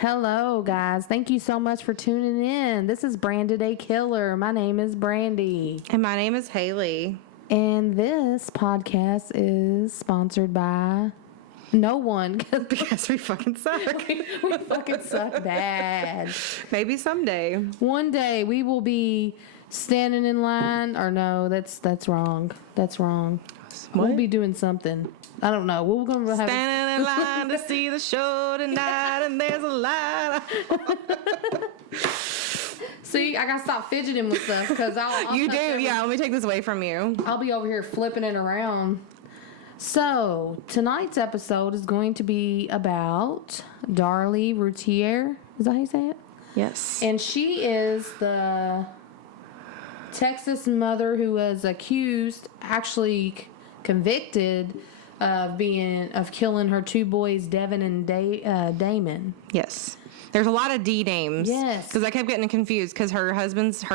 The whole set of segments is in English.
Hello, guys. Thank you so much for tuning in. This is Branded A Killer. My name is Brandy. And my name is Haley. And this podcast is sponsored by no one. Because we fucking suck. we fucking suck bad. Maybe someday. One day we will be standing in line. Or no, that's wrong. That's wrong. What? We'll be doing something. I don't know. We're going to have standing in line to see the show tonight, and there's a line. See, I gotta stop fidgeting with stuff because I'll you do, yeah. Let me take this away from you. I'll be over here flipping it around. So tonight's episode is going to be about Darley Routiere. Is that how you say it? Yes. And she is the Texas mother who was accused, actually convicted of killing her two boys, Devon and Damon. Yes. There's a lot of D names. Yes. Because I kept getting confused because her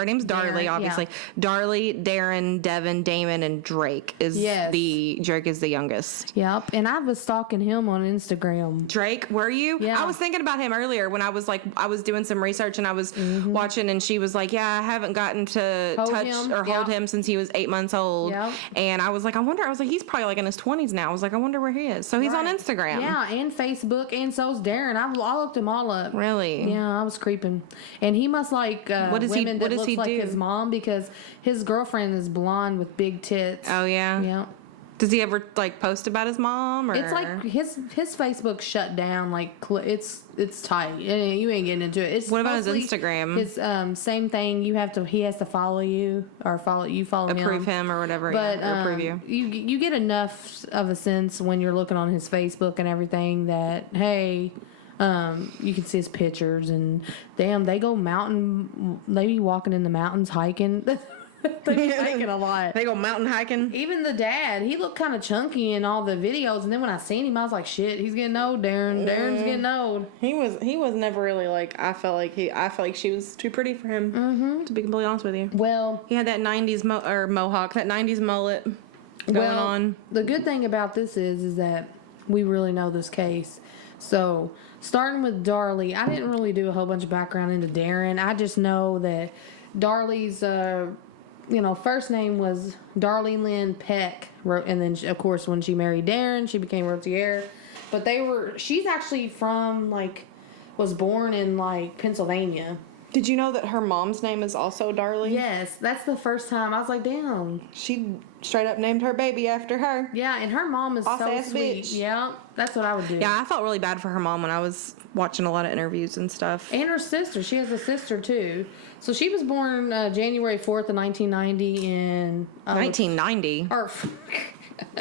name's Darley, obviously. Yeah. Darley, Darren, Devon, Damon, and Drake is Drake is the youngest. Yep. And I was stalking him on Instagram. Drake, were you? Yeah. I was thinking about him earlier when I was doing some research and I was watching, and she was like, yeah, I haven't gotten to hold him since he was 8 months old. Yep. And I was like, he's probably like in his 20s now. I was like, I wonder where he is. So he's on Instagram. Yeah, and Facebook, and so's Darren. I looked them all up. Really? Yeah, I was creeping. And he must like women that look like his mom because his girlfriend is blonde with big tits. Oh, yeah? Yeah. Does he ever like post about his mom? Or? It's like his Facebook shut down. Like it's tight. You ain't getting into it. What about his Instagram? His same thing. He has to follow you or follow him. Approve him or whatever. But or approve you. You get enough of a sense when you're looking on his Facebook and everything that hey. You can see his pictures and damn, they be walking in the mountains hiking. They be hiking a lot. They go mountain hiking. Even the dad, he looked kind of chunky in all the videos, and then when I seen him, I was like, shit, he's getting old, Darren's getting old. He was never really like, I felt like she was too pretty for him, to be completely honest with you. Well, he had that 90s mohawk, that 90s mullet going on. The good thing about this is that we really know this case. So, starting with Darley, I didn't really do a whole bunch of background into Darren. I just know that Darley's, first name was Darlie Lynn Peck, and then, of course, when she married Darren, she became Routiere. But she's actually from, was born in, Pennsylvania. Did you know that her mom's name is also Darley? Yes, that's the first time. I was like, damn. She straight up named her baby after her. Yeah, and her mom is so sweet. Bitch. Yeah, that's what I would do. Yeah, I felt really bad for her mom when I was watching a lot of interviews and stuff. And her sister. She has a sister, too. So she was born January 4th of 1990 in... 1990? Or...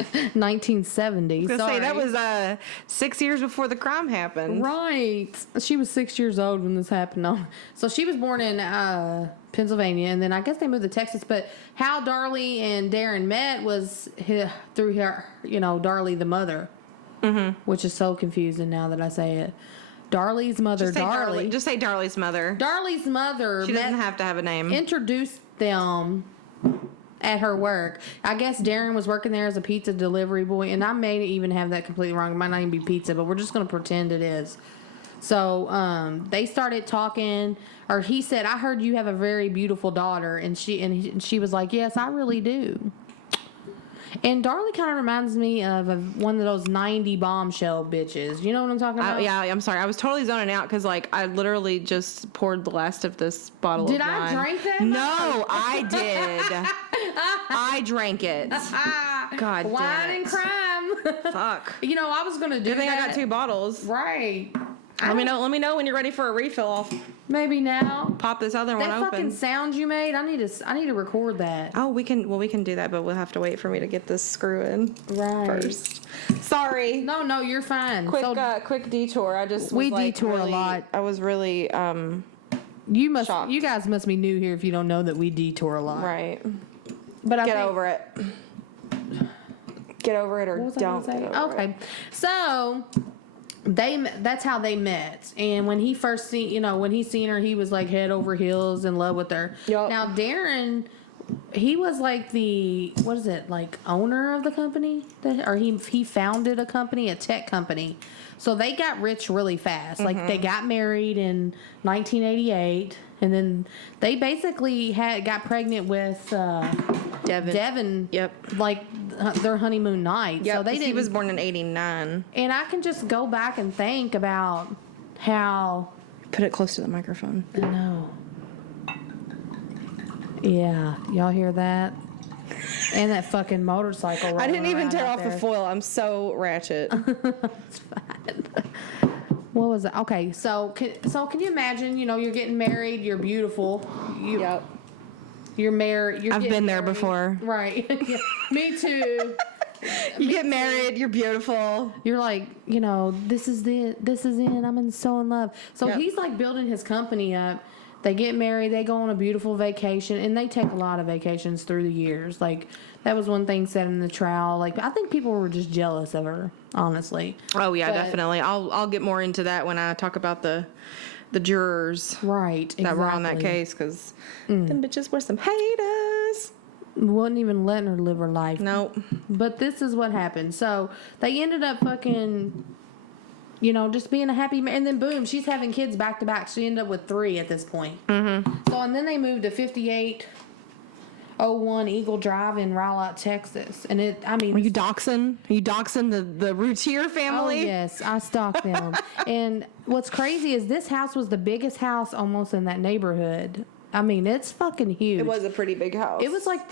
1970. I was going to say, that was 6 years before the crime happened. Right. She was 6 years old when this happened. So she was born in Pennsylvania, and then I guess they moved to Texas. But how Darley and Darren met was through her, Darley the mother, which is so confusing now that I say it. Darley's mother, Darley. Just say Darley's mother. Darley's mother. She doesn't have to have a name. Introduced them at her work. I guess Darren was working there as a pizza delivery boy, and I may even have that completely wrong. It might not even be pizza, but we're just going to pretend it is. So they started talking, or he said, I heard you have a very beautiful daughter, and she was like, yes, I really do. And Darley kind of reminds me of one of those 90 bombshell bitches. You know what I'm talking about? Yeah, I'm sorry. I was totally zoning out because, I literally just poured the last of this bottle of wine. Did I drink that? No, I did. I drank it. God wine damn it. and crime. Fuck. I was going to do that. Good thing I got 2 bottles. Right. Let me know when you're ready for a refill. Maybe now. Pop this other one open. That fucking sound you made, I need to record that. Oh, we can do that, but we'll have to wait for me to get this screw in first. Sorry. No, you're fine. Quick detour. We detour a lot. I was really shocked. You guys must be new here if you don't know that we detour a lot. Right. But get over it. Get over it or don't get over it. Okay. So that's how they met. And when he first seen her, he was like head over heels in love with her. Yep. Now Darren, he was like the owner of the company he founded a company, a tech company. So they got rich really fast. Like, they got married in 1988, and then they basically got pregnant with Devon. Yep. Like, their honeymoon night. Yep, So he was born in 89. And I can just go back and think about how... Put it close to the microphone. I know. Yeah. Y'all hear that? And that fucking motorcycle. I didn't even turn off there. the foil. I'm so ratchet. It's fine. What was it? Okay, so can you imagine? You know, you're getting married. You're beautiful. Yep. You're married. I've been there before. Right. Yeah, me too. You get married. You're beautiful. You're like, you know, this is it. I'm so in love. So he's like building his company up. They get married, they go on a beautiful vacation, and they take a lot of vacations through the years. Like, that was one thing said in the trial. Like, I think people were just jealous of her, honestly. Oh, yeah, definitely. I'll get more into that when I talk about the jurors. Right, that were on that case, because them bitches were some haters. Wasn't even letting her live her life. Nope. But this is what happened. So, they ended up fucking... You know, just being a happy man. And then, boom, she's having kids back to back. She ended up with 3 at this point. Mm-hmm. So, and then they moved to 5801 Eagle Drive in Rowlett, Texas. And Are you doxing? Are you doxing the Routiere family? Oh, yes. I stalked them. And what's crazy is this house was the biggest house almost in that neighborhood. I mean, it's fucking huge. It was a pretty big house. It was like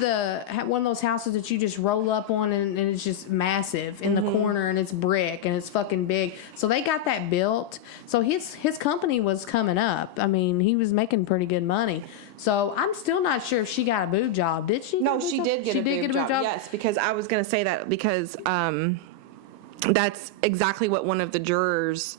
one of those houses that you just roll up on and it's just massive in the corner, and it's brick and it's fucking big. So they got that built. So his company was coming up. I mean, he was making pretty good money. So I'm still not sure if she got a boob job. Did she? No, she did get a boob job. Yes, because I was going to say that because that's exactly what one of the jurors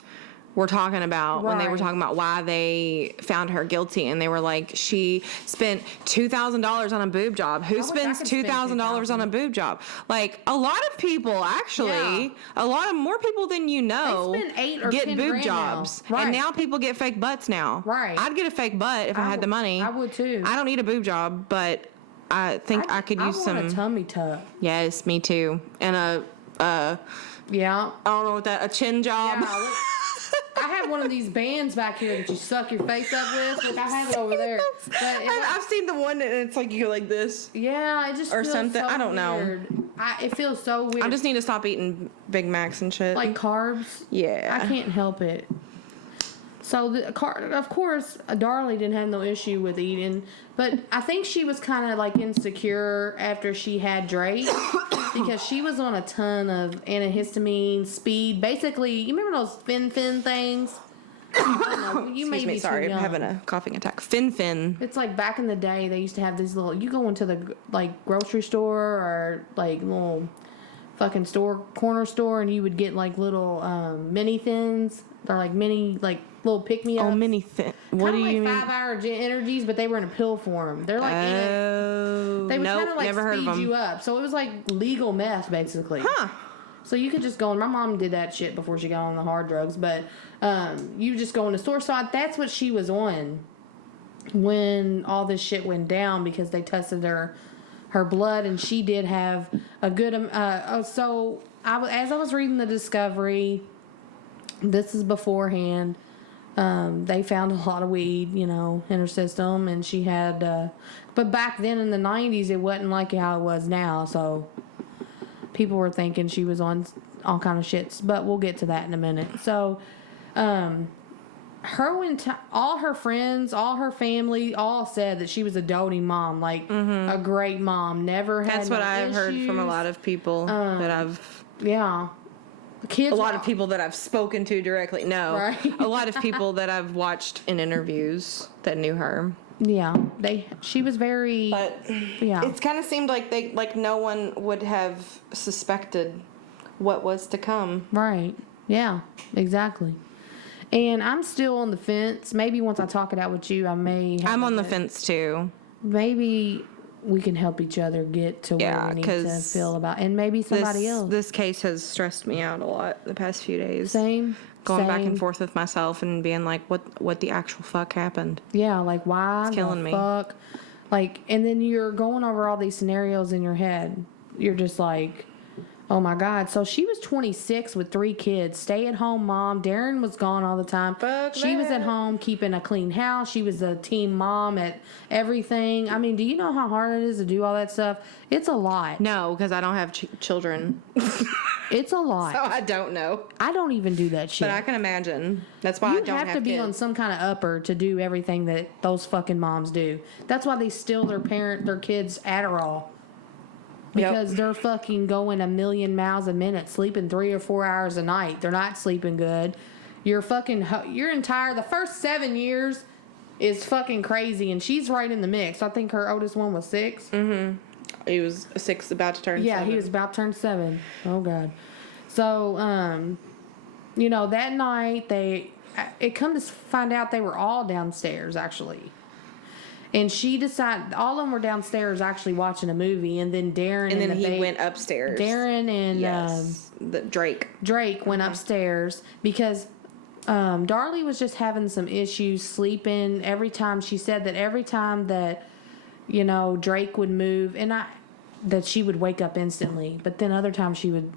were talking about when they were talking about why they found her guilty, and they were like, she spent $2,000 on a boob job. Who spends $2,000 on a boob job? Like, a lot of people, actually, a lot of more people than you know they spend 8 or get 10 boob grand jobs, now. Right. and now people get fake butts now. Right. I'd get a fake butt if I had the money. I would too. I don't need a boob job, but I think I could use some. I want a tummy tuck. Yes, me too, and I don't know what a chin job. Yeah, I have one of these bands back here that you suck your face up with. Like, I have it over there. But I've seen the one and it's like you go like this. Yeah, it just or feels something. So I don't weird. know. It feels so weird. I just need to stop eating Big Macs and shit. Like carbs. Yeah, I can't help it. So of course, Darlie didn't have no issue with eating, but I think she was kind of like insecure after she had Drake because she was on a ton of antihistamine, speed. Basically, you remember those fin things? You may be sorry, too young. I'm having a coughing attack. Fin. It's like back in the day, they used to have these little. You go into the like grocery store or like little fucking corner store, and you would get like little mini thins. They're like mini little pick-me-ups. Oh, mini thin. What do you mean? 5-hour energies, but they were in a pill form. They're like they would kind of like speed you up. So it was like legal meth, basically. Huh. So you could just go, and my mom did that shit before she got on the hard drugs, but you just go in the store. So that's what she was on when all this shit went down, because they tested her blood, and she did have a good so as I was reading the discovery, this is beforehand, they found a lot of weed, in her system, and she had but back then in the 90s it wasn't like how it was now, so people were thinking she was on all kind of shits, but we'll get to that in a minute. So all her friends, all her family, all said that she was a doting mom, like a great mom. Never had. That's what I've heard from a lot of people that I've. Yeah, kids. A lot of people that I've spoken to directly. No, right. A lot of people that I've watched in interviews that knew her. Yeah, she was very. But it's kind of seemed like no one would have suspected what was to come. Right. Yeah. Exactly. And I'm still on the fence. Maybe once I talk it out with you, I may. I'm on the fence too. Maybe we can help each other get to where we need to feel about, and maybe somebody else. This case has stressed me out a lot the past few days. Same. Going back and forth with myself and being like, what the actual fuck happened? Yeah, like why it's killing me. Fuck? Like, and then you're going over all these scenarios in your head. You're just like, Oh my God. So she was 26 with 3 kids, stay at home mom. Darren was gone all the time. She was at home keeping a clean house. She was a team mom at everything. I mean, do you know how hard it is to do all that stuff? It's a lot. No, because I don't have children. It's a lot. So I don't know. I don't even do that shit. But I can imagine. That's why I don't have kids. You have to be on some kind of upper to do everything that those fucking moms do. That's why they steal their kids' Adderall. Because they're fucking going 1,000,000 miles a minute, sleeping 3 or 4 hours a night. They're not sleeping good. Your entire, the first 7 years is fucking crazy, and she's right in the mix. I think her oldest one was 6. Mm-hmm. He was 6, about to turn 7. Yeah, he was about to turn 7. Oh, God. So, that night, it come to find out they were all downstairs, actually. And she decided, all of them were downstairs actually watching a movie, and then Darren and then he went upstairs. Darren and Drake went upstairs because Darlie was just having some issues sleeping. She said that every time that Drake would move, and that she would wake up instantly, but then other times she would,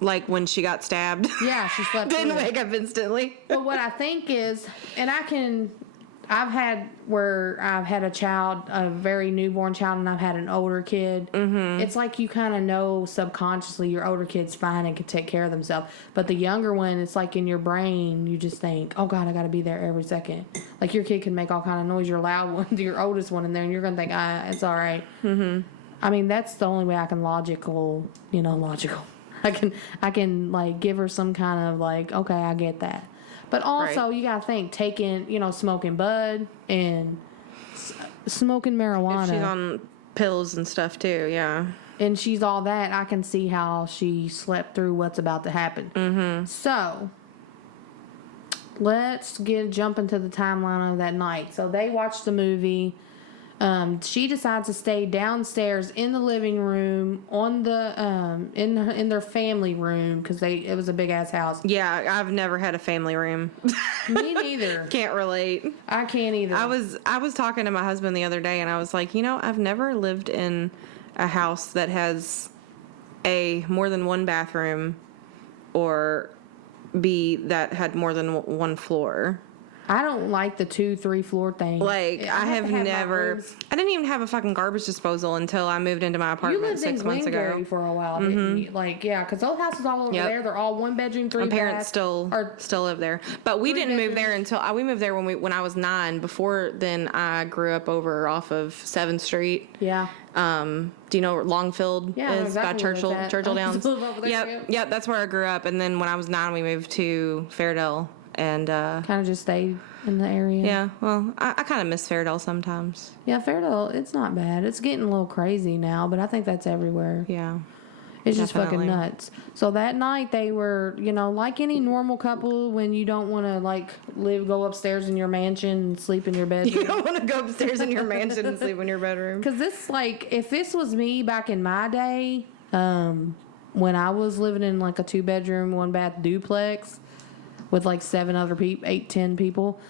like when she got stabbed. Yeah, she slept. Didn't wake up instantly. But what I think is, and I've had a child, a very newborn child, and I've had an older kid. Mm-hmm. It's like you kind of know subconsciously your older kid's fine and can take care of themselves. But the younger one, it's like in your brain, you just think, oh, God, I got to be there every second. Like your kid can make all kind of noise, your loud one, your oldest one in there, and you're going to think, it's all right. Mm-hmm. I mean, that's the only way I can logical. I can like give her some kind of like, okay, I get that. But also, you got to think, taking, smoking bud and smoking marijuana. If she's on pills and stuff, too, yeah. And she's all that. I can see how she slept through what's about to happen. Mm-hmm. So, let's jump into the timeline of that night. So, they watched the movie. She decides to stay downstairs in the living room on the in their family room because it was a big ass house. Yeah, I've never had a family room. Me neither. Can't relate. I can't either. I was talking to my husband the other day, and I was like, I've never lived in a house that has more than one bathroom, or that had more than one floor. I don't like the 2-3 floor thing. Like, I have never... I didn't even have a fucking garbage disposal until I moved into my apartment 6 months ago. You lived in Glengarry for a while, didn't you? Like, yeah, because those houses all over there, they're all 1 bedroom, 3 baths. My parents still live there. But we didn't move there until... we moved there when I was 9. Before then, I grew up over off of 7th Street. Yeah. Do you know where Longfield is? By Churchill Downs? Yep, that's where I grew up. And then when I was 9, we moved to Fairdale. And kind of just stayed in the area. Yeah, well, I kind of miss Fairdale sometimes. Yeah, Fairdale, it's not bad. It's getting a little crazy now, but I think that's everywhere. Yeah. It's just fucking nuts. So that night they were, like any normal couple, when you don't want to go upstairs in your mansion and sleep in your bedroom. You don't want to go upstairs in your mansion and sleep in your bedroom. Because if this was me back in my day, when I was living in a 2-bedroom, 1-bath duplex with 7 other people, 8-10 people,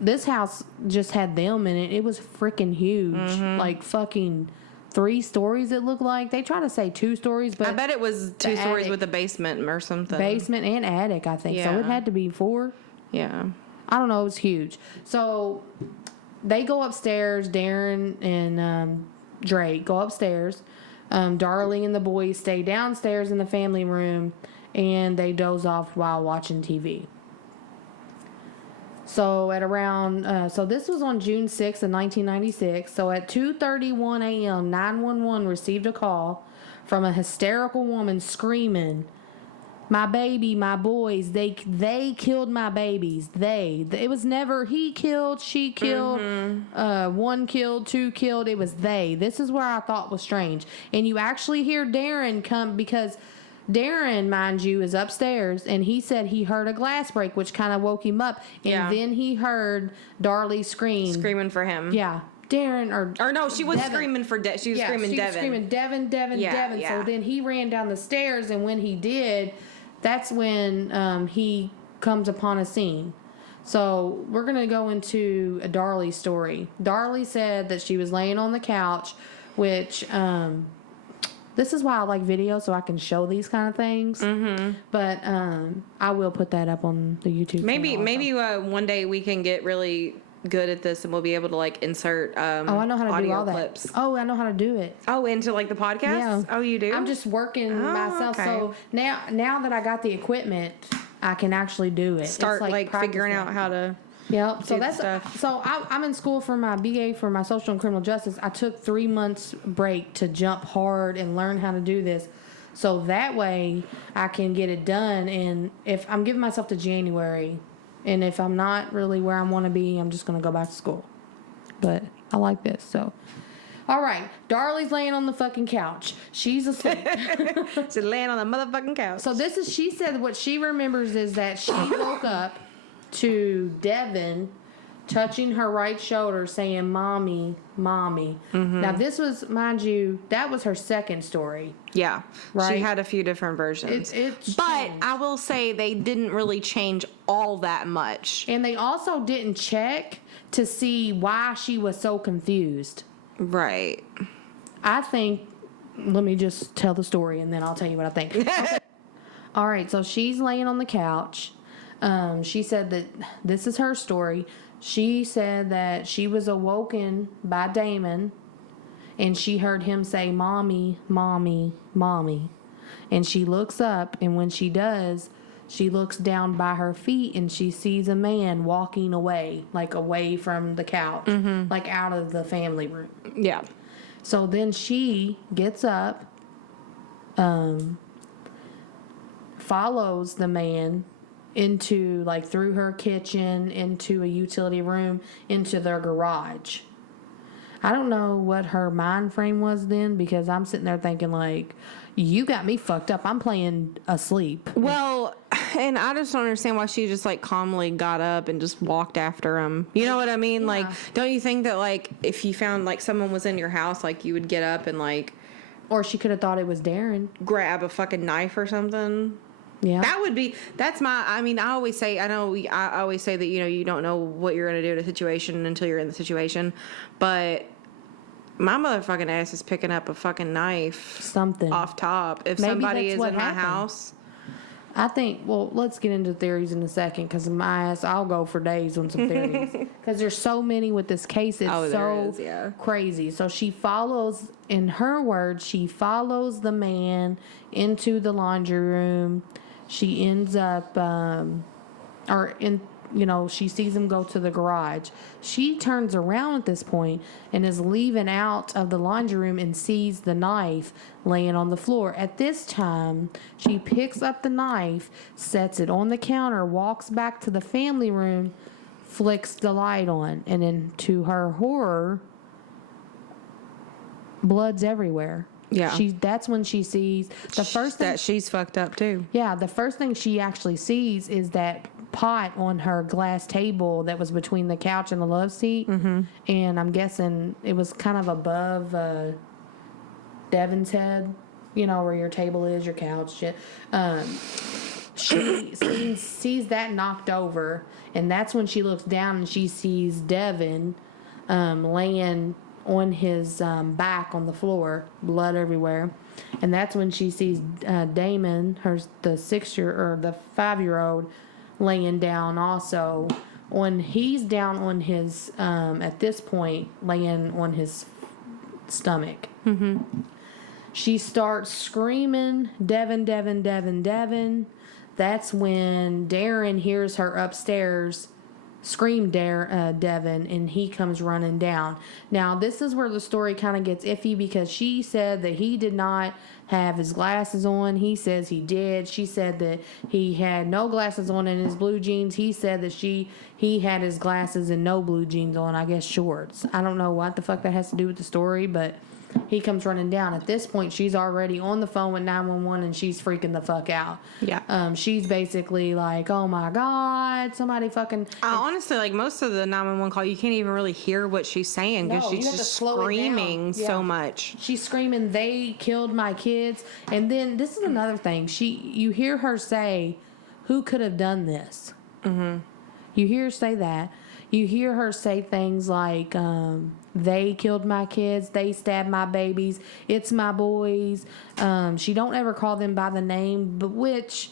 this house just had them in it. It was freaking huge. Mm-hmm. Fucking 3 stories it looked like. They try to say 2 stories, but I bet it was 2 stories with a basement or something. Basement and attic, I think. Yeah. So it had to be 4. Yeah. I don't know. It was huge. So they go upstairs. Darren and Drake go upstairs. Darlie and the boys stay downstairs in the family room, and they doze off while watching TV. So at around, so this was on June 6th of 1996. So at 2:31 a.m., 911 received a call from a hysterical woman screaming, "My baby, my boys, they killed my babies. It was never he killed, she killed, 1 killed, 2 killed. It was they." This is where I thought was strange. And you actually hear Darren come, because Darren, mind you, is upstairs, and he said he heard a glass break, which kind of woke him up. And then he heard Darlie screaming for him. Yeah. Darren or no, she was Devon. Screaming for she was screaming Devon. Was screaming Devon. Yeah. So then he ran down the stairs, and when he did, that's when he comes upon a scene. So we're going to go into a Darlie story. Darlie said that she was laying on the couch, which This is why I like videos, so I can show these kind of things. Mm-hmm. But I will put that up on the YouTube channel. Maybe one day we can get really good at this and we'll be able to like insert I know how to do all that. Clips. Oh, I know how to do it. Oh, into like the podcast? Yeah. Oh, you do? I'm just working myself. Okay. So now that I got the equipment, I can actually do it. Start like figuring out how to. Yep. So that's stuff. So I'm in school for my BA for my social and criminal justice. I took 3 months break to jump hard and learn how to do this. So that way I can get it done. And if I'm giving myself to January, and if I'm not really where I want to be, I'm just going to go back to school. But I like this. So, all right. Darley's laying on the fucking couch. She's asleep. She's laying on the motherfucking couch. So she said what she remembers is that she woke up to Devon touching her right shoulder saying, "Mommy, Mommy." Mm-hmm. Now, this was, mind you, that was her second story. Yeah. Right? She had a few different versions. But I will say they didn't really change all that much. And they also didn't check to see why she was so confused. Right. I think, let me just tell the story and then I'll tell you what I think. All right, so she's laying on the couch. She said that this is her story. She said that she was awoken by Damon and she heard him say, "Mommy, Mommy, Mommy." And she looks up, and when she does, she looks down by her feet and she sees a man walking away, like away from the couch, like out of the family room. Yeah. So then she gets up, follows the man into, like, through her kitchen, into a utility room, into their garage. I don't know what her mind frame was then, because I'm sitting there thinking, like, you got me fucked up. I'm playing asleep. Well, and I just don't understand why she just, like, calmly got up and just walked after him. You know what I mean? Yeah. Like, don't you think that, like, if you found, like, someone was in your house, like, you would get up and, like... Or she could have thought it was Darren. Grab a fucking knife or something. Yeah. I always say that, you know, you don't know what you're going to do in a situation until you're in the situation. But my motherfucking ass is picking up a fucking knife. Something. Off top. If Maybe somebody that's is what in happened. my house. I think, well, let's get into theories in a second, because my ass, I'll go for days on some theories. Because there's so many with this case. It's crazy. So she follows, in her words, she follows the man into the laundry room. She ends up, she sees him go to the garage. She turns around at this point and is leaving out of the laundry room and sees the knife laying on the floor. At this time, she picks up the knife, sets it on the counter, walks back to the family room, flicks the light on, and then to her horror, blood's everywhere. Yeah. That's when she sees the first thing. That she's fucked up too. Yeah, the first thing she actually sees is that pot on her glass table that was between the couch and the love seat. Mm-hmm. And I'm guessing it was kind of above Devon's head, you know, where your table is, your couch, shit. She sees that knocked over, and that's when she looks down and she sees Devon laying on his back on the floor, blood everywhere. And that's when she sees Damon, the 5-year-old, laying down also. He's down on his, at this point, laying on his stomach. Mm-hmm. She starts screaming, "Devon, Devon, Devon, Devon." That's when Darren hears her upstairs scream Devon, and he comes running down. Now, this is where the story kind of gets iffy, because she said that he did not have his glasses on. He says he did. She said that he had no glasses on in his blue jeans. He said that he had his glasses and no blue jeans on, I guess shorts. I don't know what the fuck that has to do with the story, but he comes running down. At this point, she's already on the phone with 911, and she's freaking the fuck out. Yeah. She's basically like, "Oh my God, somebody fucking..." Honestly, like, most of the 911 call, you can't even really hear what she's saying, because she's just screaming so much. She's screaming, "They killed my kids." And then, this is another thing. You hear her say, "Who could have done this?" Mm-hmm. You hear her say that. You hear her say things like, they killed my kids, they stabbed my babies, it's my boys. She don't ever call them by the name, but which,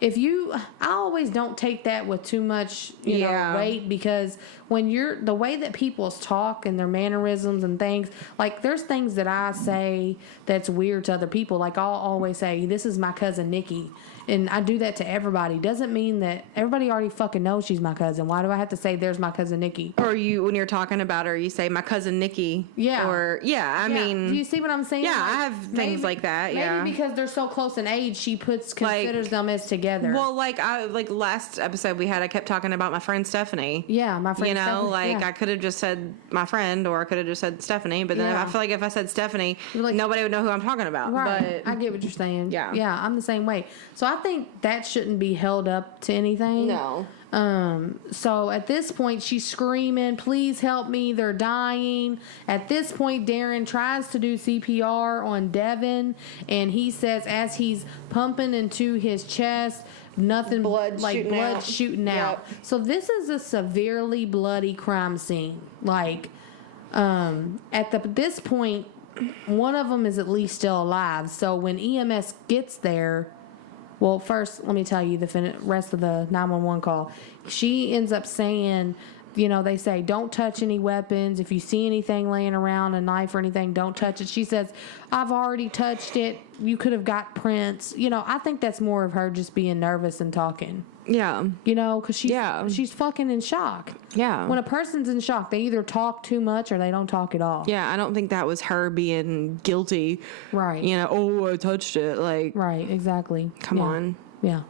I always don't take that with too much, you know, weight, because when the way that people talk and their mannerisms and things, like there's things that I say that's weird to other people. Like I'll always say, this is my cousin Nikki. And I do that to everybody. Doesn't mean that everybody already fucking knows she's my cousin. Why do I have to say there's my cousin Nikki? Or when you're talking about her, you say my cousin Nikki. Yeah. Or I mean. Do you see what I'm saying? Yeah, like, I have things like that. Maybe because they're so close in age, she considers them as together. Well, like last episode we had, I kept talking about my friend Stephanie. Yeah, my friend. You know, Stephanie. I could have just said my friend, or I could have just said Stephanie. But then I feel like if I said Stephanie, nobody would know who I'm talking about. Right. But I get what you're saying. Yeah. Yeah, I'm the same way. So I think that shouldn't be held up to anything. No. So at this point, she's screaming, please help me, they're dying. At this point, Darren tries to do CPR on Devon, and he says as he's pumping into his chest, nothing, blood shooting out. Yep. So this is a severely bloody crime scene. Like, at this point, one of them is at least still alive. So when EMS gets there, well, first, let me tell you the rest of the 911 call. She ends up saying, you know, they say, don't touch any weapons. If you see anything laying around, a knife or anything, don't touch it. She says, I've already touched it. You could have got prints. You know, I think that's more of her just being nervous and talking. Yeah. You know, because she's fucking in shock. Yeah. When a person's in shock, they either talk too much or they don't talk at all. Yeah, I don't think that was her being guilty. Right. You know, oh, I touched it. Like. Right, exactly. Come on. Yeah.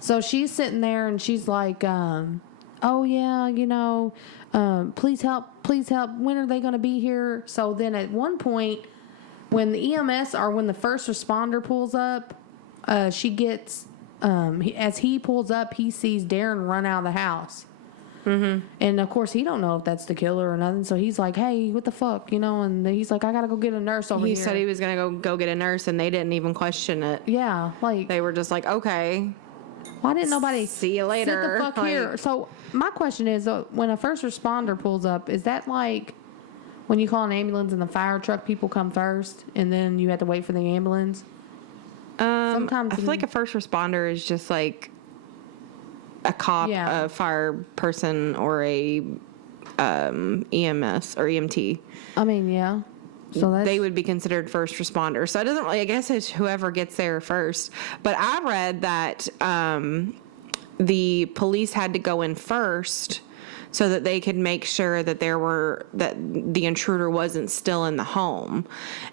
So she's sitting there and she's like, oh, yeah, you know, please help. When are they going to be here? So then at one point, when the EMS or when the first responder pulls up, she gets... as he pulls up, he sees Darren run out of the house. Mm-hmm. And, of course, he don't know if that's the killer or nothing. So he's like, hey, what the fuck? You know, and he's like, I got to go get a nurse over here. He said he was going to go get a nurse, and they didn't even question it. Yeah, like... They were just like, okay. Why didn't nobody... See you later. Sit the fuck here. So my question is, when a first responder pulls up, is that like when you call an ambulance and the fire truck people come first, and then you have to wait for the ambulance? Sometimes I feel like a first responder is just like a cop, a fire person, or a EMS or EMT. I mean, yeah. So they would be considered first responders. So it doesn't really, I guess it's whoever gets there first. But I read that the police had to go in first so that they could make sure that that the intruder wasn't still in the home.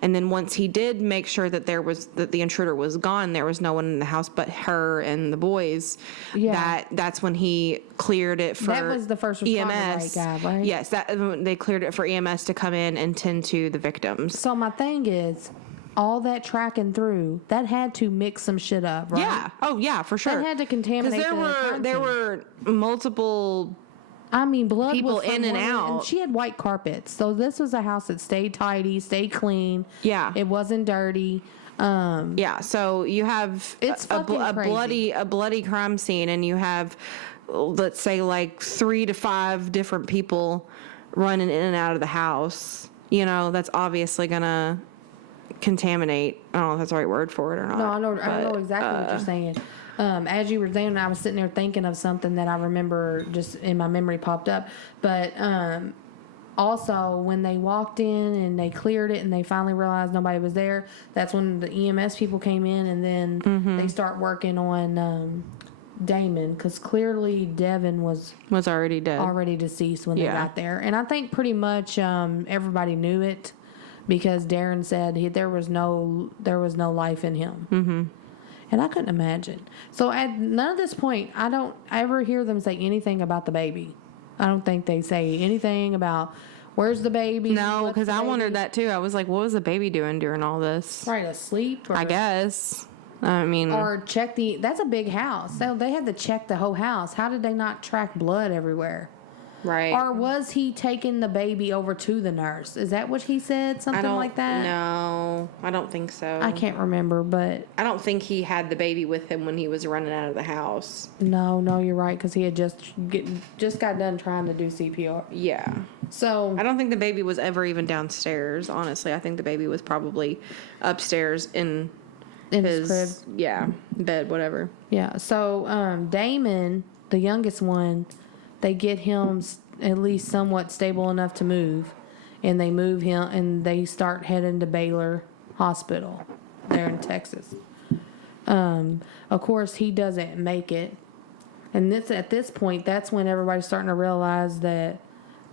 And then once he did make sure that the intruder was gone, there was no one in the house but her and the boys. Yeah. That's when he cleared it for that was the first responder EMS. Guy, right? Yes, they cleared it for EMS to come in and tend to the victims. So my thing is, all that tracking through, that had to mix some shit up, right? Yeah. Oh yeah, for sure. That had to contaminate. Because there were multiple. I mean, blood people was in and out. And she had white carpets, so this was a house that stayed tidy, stayed clean. Yeah, it wasn't dirty. Yeah, so you have a bloody crime scene, and you have, let's say, like 3 to 5 different people running in and out of the house. You know, that's obviously gonna contaminate. I don't know if that's the right word for it or not. No, I know exactly what you're saying. As you were saying, I was sitting there thinking of something that I remember just in my memory popped up. But also, when they walked in and they cleared it and they finally realized nobody was there, that's when the EMS people came in, and then they start working on Damon, because clearly Devon was already dead, already deceased when they got there. And I think pretty much everybody knew it, because Darren said there was no life in him. Mm-hmm. And I couldn't imagine. So at none of this point, I don't ever hear them say anything about the baby. I don't think they say anything about where's the baby. No, because I wondered that too. I was like, what was the baby doing during all this? Right, asleep? I guess. I mean. Or that's a big house. They had to check the whole house. How did they not track blood everywhere? Right. Or was he taking the baby over to the nurse? Is that what he said? Something like that? No, I don't think so. I can't remember, but... I don't think he had the baby with him when he was running out of the house. No, you're right, because he had just got done trying to do CPR. Yeah. So... I don't think the baby was ever even downstairs, honestly. I think the baby was probably upstairs in his crib. Yeah, bed, whatever. Yeah, so Damon, the youngest one... They get him at least somewhat stable enough to move, and they move him, and they start heading to Baylor Hospital there in Texas. Of course, he doesn't make it, and at this point, that's when everybody's starting to realize that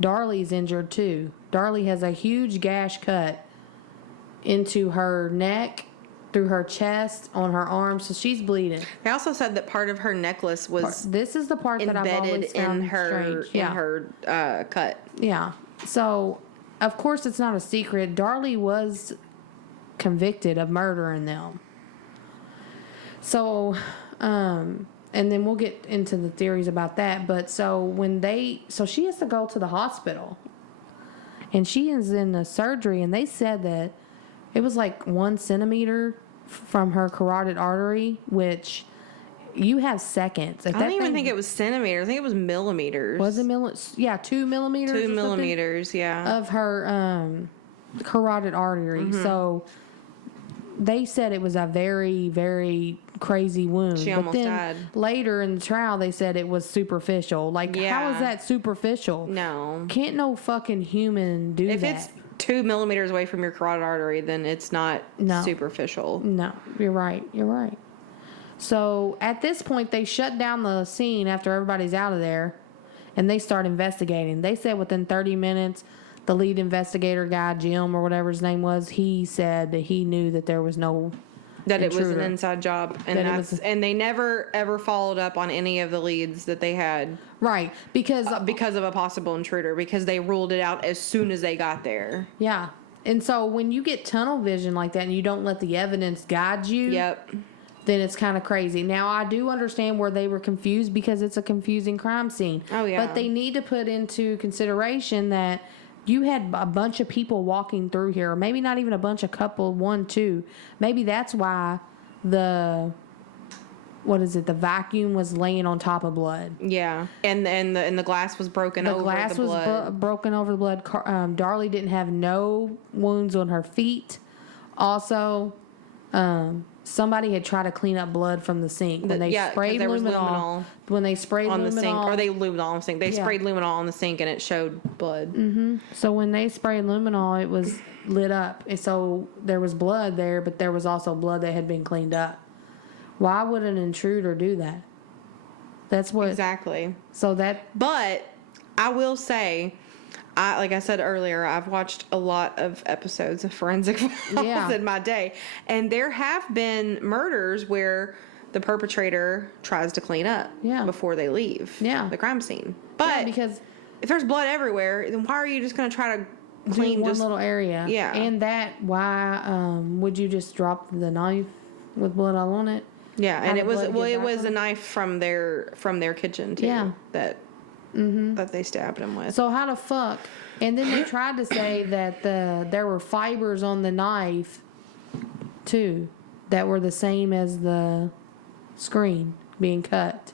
Darley's injured too. Darley has a huge gash cut into her neck, through her chest, on her arm, so she's bleeding. They also said that part of her necklace was this is the part that I've always found strange. In her cut. Yeah. So, of course, it's not a secret. Darley was convicted of murdering them. So, and then we'll get into the theories about that. But so she has to go to the hospital, and she is in the surgery, and they said that it was like 1 centimeter from her carotid artery, which you have seconds. I don't even think it was centimeters. I think it was millimeters. Was it Yeah, 2 millimeters. 2 millimeters, yeah. Of her carotid artery. Mm-hmm. So they said it was a very, very crazy wound. She almost died. Later in the trial, they said it was superficial. Like, how is that superficial? No. Can't no fucking human do that. If it's 2 millimeters away from your carotid artery, then it's not superficial. No, you're right. So at this point, they shut down the scene after everybody's out of there, and they start investigating. They said within 30 minutes, the lead investigator guy, Jim or whatever his name was, he said that he knew that there was no that intruder. It was an inside job, and and they never ever followed up on any of the leads that they had. Right, because of a possible intruder, because they ruled it out as soon as they got there. Yeah, and so when you get tunnel vision like that, and you don't let the evidence guide you, then it's kind of crazy. Now I do understand where they were confused because it's a confusing crime scene. Oh yeah, but they need to put into consideration that you had a bunch of people walking through here, or maybe not even a bunch, a couple, 1, 2. Maybe that's why the vacuum was laying on top of blood. Yeah, and the glass was broken over the blood. The glass was broken over the blood. Darley didn't have no wounds on her feet. Also, somebody had tried to clean up blood from the sink when they sprayed luminol. When they sprayed on luminol, the sink, or they luminol on the sink. They sprayed luminol on the sink, and it showed blood. Mm-hmm. So when they sprayed luminol, it was lit up, and so there was blood there, but there was also blood that had been cleaned up. Why would an intruder do that? That's what exactly. But I will say, like I said earlier, I've watched a lot of episodes of Forensic Files in my day, and there have been murders where the perpetrator tries to clean up before they leave the crime scene. But because if there's blood everywhere, then why are you just going to try to clean one little area? Yeah. And why would you just drop the knife with blood all on it? Yeah, and it was a knife from their kitchen too. Yeah. That they stabbed him with. So how the fuck? And then they tried to say that there were fibers on the knife too that were the same as the screen being cut.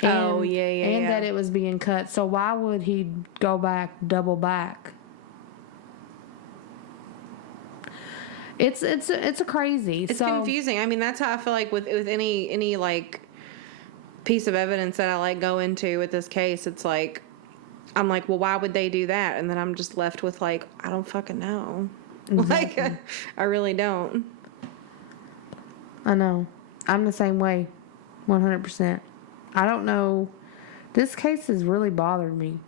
And, and that it was being cut. So why would he go back, double back? It's a crazy. It's confusing. I mean, that's how I feel like with any like piece of evidence that I like go into with this case. It's like, I'm like, well, why would they do that? And then I'm just left with like, I don't fucking know. Exactly. Like, I really don't. I know. I'm the same way. 100%. I don't know. This case has really bothered me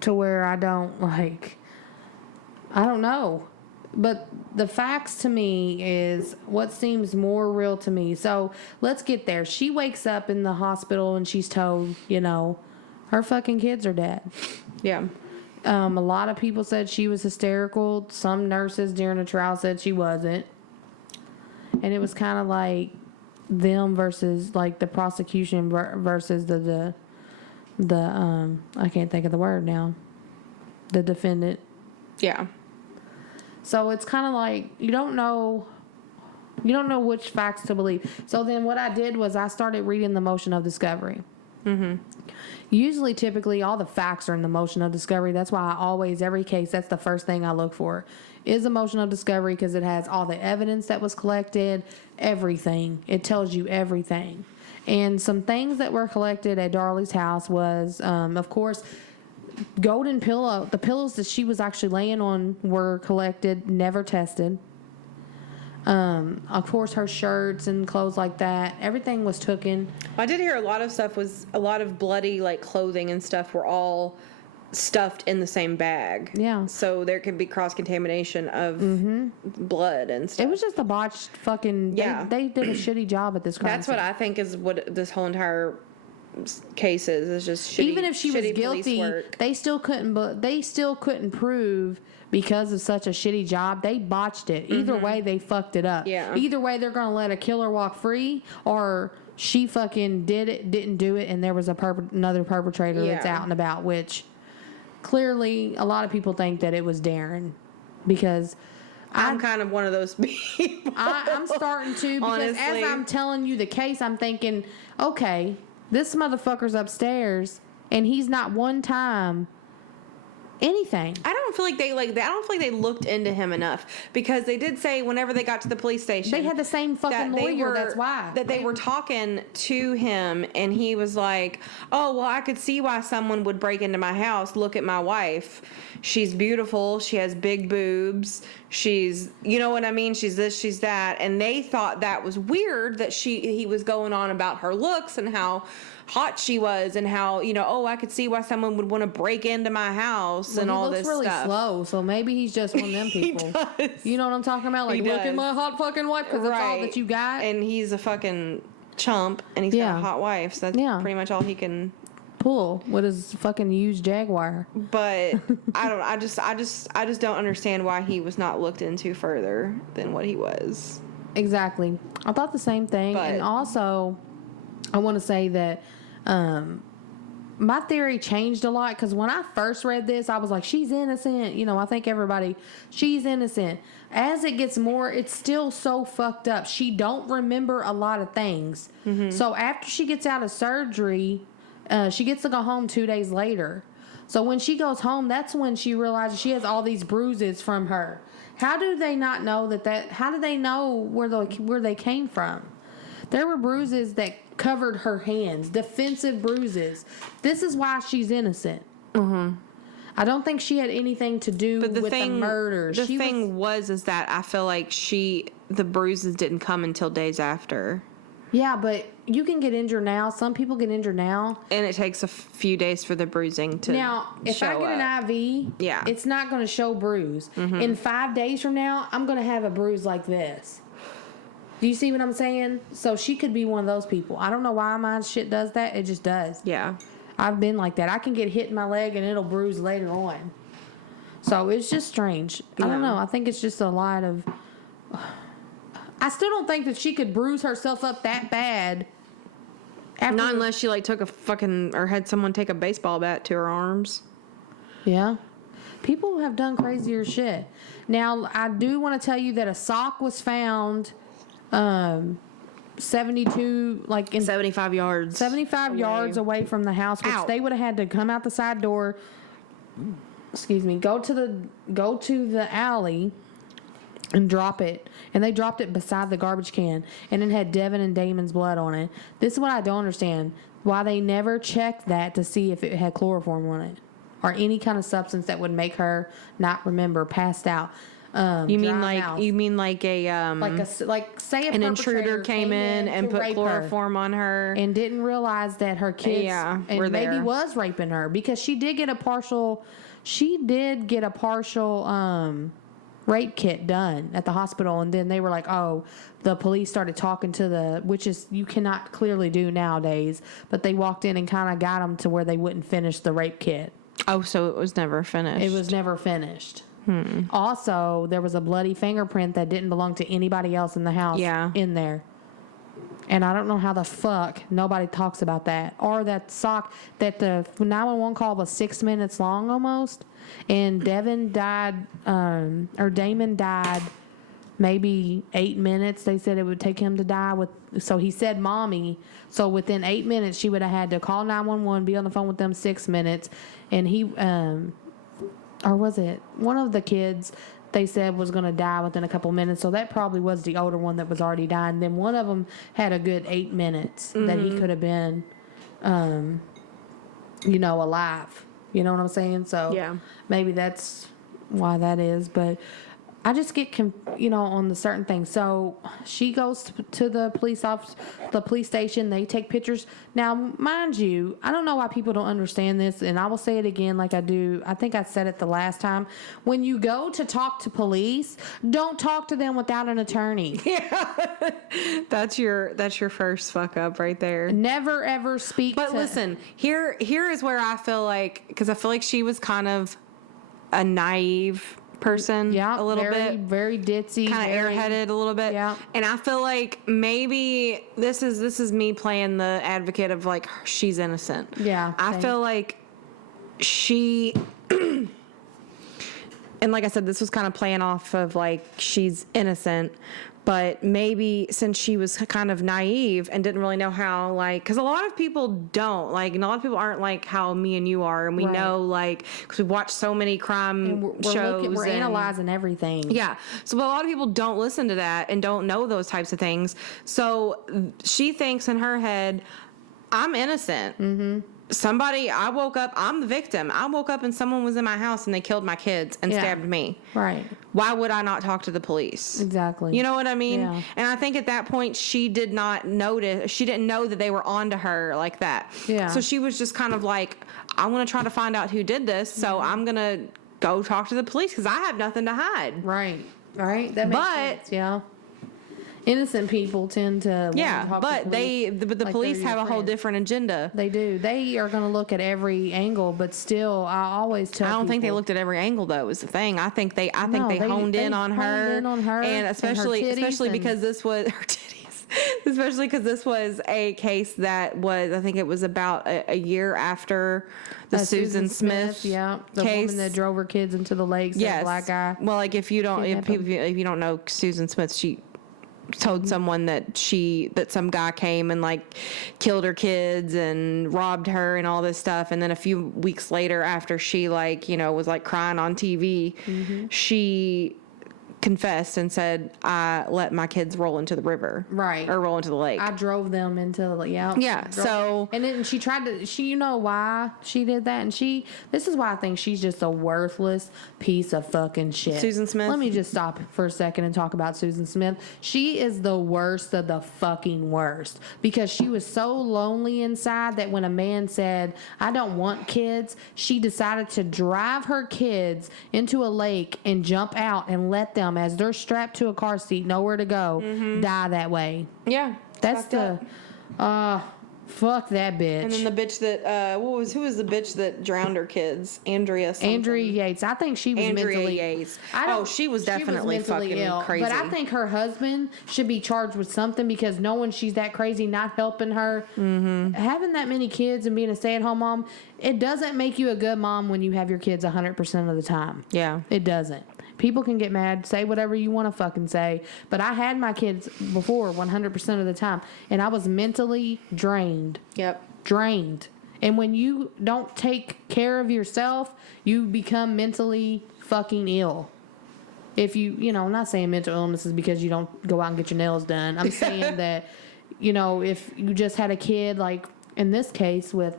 to where I don't know. But the facts to me is what seems more real to me. So let's get there. She wakes up in the hospital and she's told, her fucking kids are dead. Yeah. A lot of people said she was hysterical. Some nurses during the trial said she wasn't. And it was kind of like them versus like the prosecution versus the I can't think of the word now. The defendant. Yeah. So it's kind of like you don't know which facts to believe. So then what I did was I started reading the motion of discovery. Mm-hmm. Usually, typically, all the facts are in the motion of discovery. That's why I always, every case, that's the first thing I look for, is the motion of discovery, because it has all the evidence that was collected, everything. It tells you everything. And some things that were collected at Darley's house was, of course, golden pillow. The pillows that she was actually laying on were collected, never tested. Of course, her shirts and clothes like that, everything was taken. I did hear a lot of stuff was a lot of bloody, like, clothing and stuff were all stuffed in the same bag. Yeah. So there could be cross-contamination of blood and stuff. It was just a botched fucking... Yeah. They did a shitty job at this crime That's what I think is what this whole entire case is just shitty. Even if she was guilty, they still couldn't prove... Because of such a shitty job, they botched it. Either way, they fucked it up. Yeah. Either way, they're going to let a killer walk free, or she fucking didn't do it, and there was another perpetrator that's out and about, which clearly a lot of people think that it was Darren. Because I'm kind of one of those people. I'm starting to, because honestly, as I'm telling you the case, I'm thinking, okay, this motherfucker's upstairs, and he's not one time... anything. I don't feel like they looked into him enough, because they did say whenever they got to the police station they had the same fucking lawyer. That's why they were talking to him, and he was like, "Oh, well, I could see why someone would break into my house. Look at my wife. She's beautiful. She has big boobs. She's, you know what I mean? She's this, she's that." And they thought that was weird that he was going on about her looks and how hot she was, and how, I could see why someone would want to break into my house and all this stuff. He looks really slow, so maybe he's just one of them people. He does. You know what I'm talking about? Like, look at my hot fucking wife, because that's all that you got. And he's a fucking chump, and he's got a hot wife, so that's pretty much all he can pull with his fucking used Jaguar. But I just don't understand why he was not looked into further than what he was. Exactly. I thought the same thing. And also, I want to say that my theory changed a lot, because when I first read this, I was like, she's innocent. I think everybody, she's innocent. As it gets more, it's still so fucked up. She don't remember a lot of things. Mm-hmm. So after she gets out of surgery, she gets to go home 2 days later. So when she goes home, that's when she realizes she has all these bruises from her. How do they not know that how do they know where they came from? There were bruises that covered her hands, defensive bruises. This is why she's innocent. Mm-hmm. I don't think she had anything to do with the murders. The thing is that I feel like the bruises didn't come until days after. Yeah, but you can get injured now. Some people get injured now. And it takes a few days for the bruising to Now, if I get an IV, it's not going to show bruise. Mm-hmm. In 5 days from now, I'm going to have a bruise like this. Do you see what I'm saying? So she could be one of those people. I don't know why my shit does that. It just does. Yeah. I've been like that. I can get hit in my leg and it'll bruise later on. So it's just strange. I don't know. I think it's just a lot of... I still don't think that she could bruise herself up that bad. Not unless she took or had someone take a baseball bat to her arms. Yeah. People have done crazier shit. Now, I do want to tell you that a sock was found 75 yards. 75 yards away from the house, which they would have had to come out the side door. Excuse me. Go to the alley and drop it. And they dropped it beside the garbage can. And it had Devon and Damon's blood on it. This is what I don't understand. Why they never checked that to see if it had chloroform on it. Or any kind of substance that would make her not remember, passed out. You mean like say an intruder came in and put chloroform on her and didn't realize that her kids and maybe was raping her, because she did get a partial rape kit done at the hospital, and then they were like, the police started talking to which is you cannot clearly do nowadays, but they walked in and kind of got them to where they wouldn't finish the rape kit. Oh, so it was never finished. It was never finished. Also, there was a bloody fingerprint that didn't belong to anybody else in the house in there. And I don't know how the fuck nobody talks about that. Or that the 911 call was 6 minutes long almost. And Damon died maybe 8 minutes. They said it would take him to die so he said mommy. So within 8 minutes, she would have had to call 911, be on the phone with them 6 minutes. And he, or was it one of the kids they said was going to die within a couple minutes. So that probably was the older one that was already dying. Then one of them had a good 8 minutes that he could have been, alive. You know what I'm saying? So maybe that's why that is. But I just get, on the certain things. So she goes to the police station. They take pictures. Now, mind you, I don't know why people don't understand this, and I will say it again like I do. I think I said it the last time. When you go to talk to police, don't talk to them without an attorney. Yeah, that's your first fuck up right there. Never ever speak. But listen, here is where I feel like, because I feel like she was kind of a naive person, a little bit, very ditzy, kind of airheaded a little bit, and I feel like maybe this is me playing the advocate of like she's innocent. I feel like she and like I said, this was kind of playing off of like she's innocent. But maybe since she was kind of naive and didn't really know how, like, because a lot of people don't, like, and a lot of people aren't like how me and you are, and we know, like, because we've watched so many crime shows. We're analyzing everything. Yeah. So a lot of people don't listen to that and don't know those types of things. So she thinks in her head, I'm innocent. Mm-hmm. I woke up, I'm the victim. I woke up and someone was in my house and they killed my kids and stabbed me. Right. Why would I not talk to the police? Exactly. You know what I mean? Yeah. And I think at that point she didn't know that they were onto her like that. Yeah. So she was just kind of like, I want to try to find out who did this, so I'm going to go talk to the police because I have nothing to hide. Right. That makes sense. Yeah. Innocent people tend to but the police have a whole different agenda. They do. They are going to look at every angle, but still, I always tell. I don't think they looked at every angle though. Is the thing. I think they honed in on her, and especially because this was her titties. Especially because this was a case that was, I think it was about a year after the Susan Smith the case. Woman that drove her kids into the lakes. Yes, that black guy. Well, like if you don't know Susan Smith, she told someone that some guy came and like killed her kids and robbed her and all this stuff, and then a few weeks later, after she was like crying on TV, she confessed and said, I let my kids roll into the river. Right. Or roll into the lake. I drove them into the lake. Yeah. So. And then she tried to, you know why she did that? And this is why I think she's just a worthless piece of fucking shit. Susan Smith. Let me just stop for a second and talk about Susan Smith. She is the worst of the fucking worst. Because she was so lonely inside that when a man said, I don't want kids, she decided to drive her kids into a lake and jump out and let them, as they're strapped to a car seat, nowhere to go, die that way. Yeah. That's fuck that bitch. And then the bitch that, who was the bitch that drowned her kids? Andrea Yates. I think she was mentally... Yates. She was definitely fucking ill, crazy. But I think her husband should be charged with something because knowing she's that crazy, not helping her, having that many kids and being a stay-at-home mom, it doesn't make you a good mom when you have your kids 100% of the time. Yeah. It doesn't. People can get mad, say whatever you want to fucking say, but I had my kids before 100% of the time, and I was mentally drained. Yep. Drained. And when you don't take care of yourself, you become mentally fucking ill. If I'm not saying mental illness is because you don't go out and get your nails done. I'm saying that, if you just had a kid, like in this case with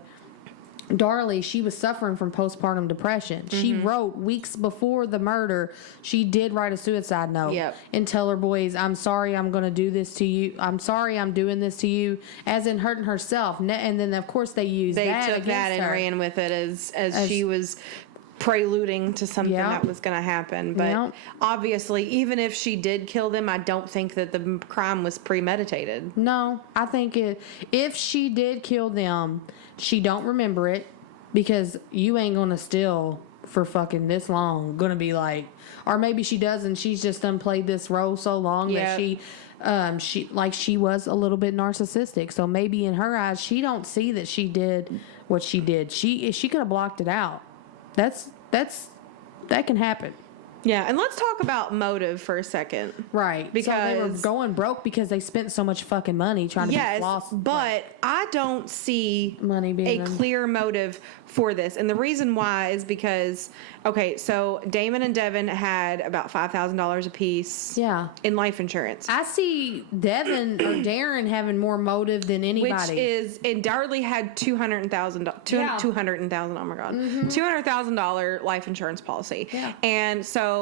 Darlie, she was suffering from postpartum depression. She wrote weeks before the murder, she did write a suicide note and tell her boys, I'm sorry I'm going to do this to you. I'm sorry I'm doing this to you, as in hurting herself. And then, of course, they took that and ran with it as she was preluding to something that was going to happen. But obviously, even if she did kill them, I don't think that the crime was premeditated. No, I think if she did kill them, she don't remember it, because you ain't gonna still for fucking this long gonna be like, or maybe she does and she's just done played this role so long that she she was a little bit narcissistic. So maybe in her eyes, she don't see that she did what she did. She could have blocked it out. That can happen. Yeah, and let's talk about motive for a second. Right. Because so they were going broke because they spent so much fucking money trying to be lost. But I don't see money being a clear motive for this. And the reason why is because, okay, so Damon and Devon had about $5,000 apiece in life insurance. I see Devon or Darren having more motive than anybody. And Darley had $200,000, oh my God, $200,000 life insurance policy. Yeah. And so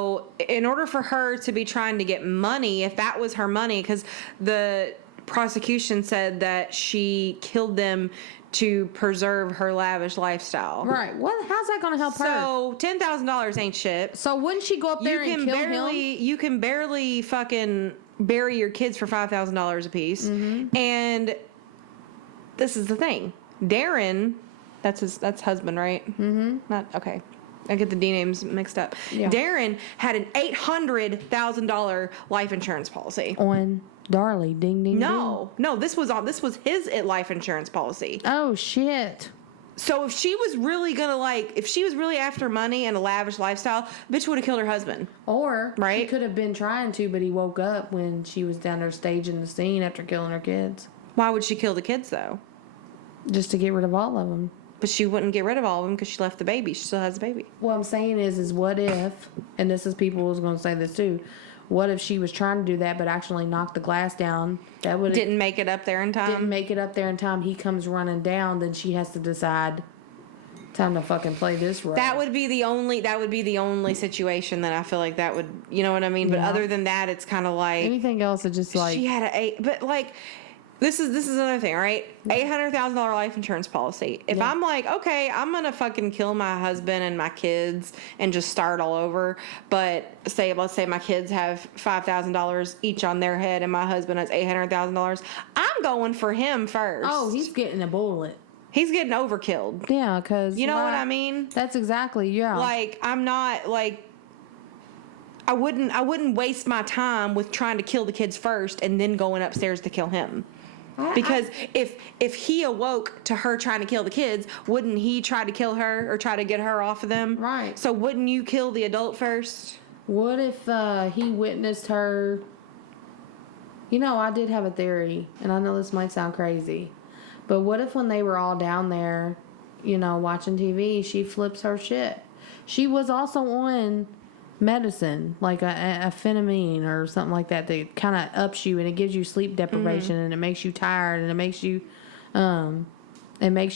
in order for her to be trying to get money, if that was her money, because the prosecution said that she killed them to preserve her lavish lifestyle. Right. How's that going to help her? So $10,000 ain't shit. So wouldn't she go up there and kill him? You can barely fucking bury your kids for $5,000 a piece. Mm-hmm. And this is the thing. Darren, that's husband, right? Mm-hmm. Not okay. I get the D names mixed up. Yeah. Darren had an $800,000 life insurance policy on Darley. Ding ding. No, this was his life insurance policy. Oh shit. So if she was really if she was really after money and a lavish lifestyle, bitch would have killed her husband. Or she could have been trying to, but he woke up when she was down there staging the scene after killing her kids. Why would she kill the kids though? Just to get rid of all of them. But she wouldn't get rid of all of them because she left the baby. She still has the baby. What I'm saying is what if, and this is people who's going to say this too, what if she was trying to do that but actually knocked the glass down? That would didn't make it up there in time. Didn't make it up there in time. He comes running down. Then she has to decide. Time to fucking play this role. That would be the only situation that I feel like that would. You know what I mean? But other than that, it's kind of like anything else. It's just like she had but like. This is another thing, right? $800,000 life insurance policy. If I'm like, okay, I'm going to fucking kill my husband and my kids and just start all over. But let's say my kids have $5,000 each on their head and my husband has $800,000. I'm going for him first. Oh, he's getting a bullet. He's getting overkilled. Yeah, because you know what I mean? That's exactly, yeah. Like, I'm not like, I wouldn't waste my time with trying to kill the kids first and then going upstairs to kill him. Because if he awoke to her trying to kill the kids, wouldn't he try to kill her or try to get her off of them? Right. So wouldn't you kill the adult first? What if he witnessed her? You know, I did have a theory, and I know this might sound crazy, but what if when they were all down there, you know, watching TV, she flips her shit? She was also on medicine, like a phenamine or something like that kind of ups you and it gives you sleep deprivation and it makes you tired and it makes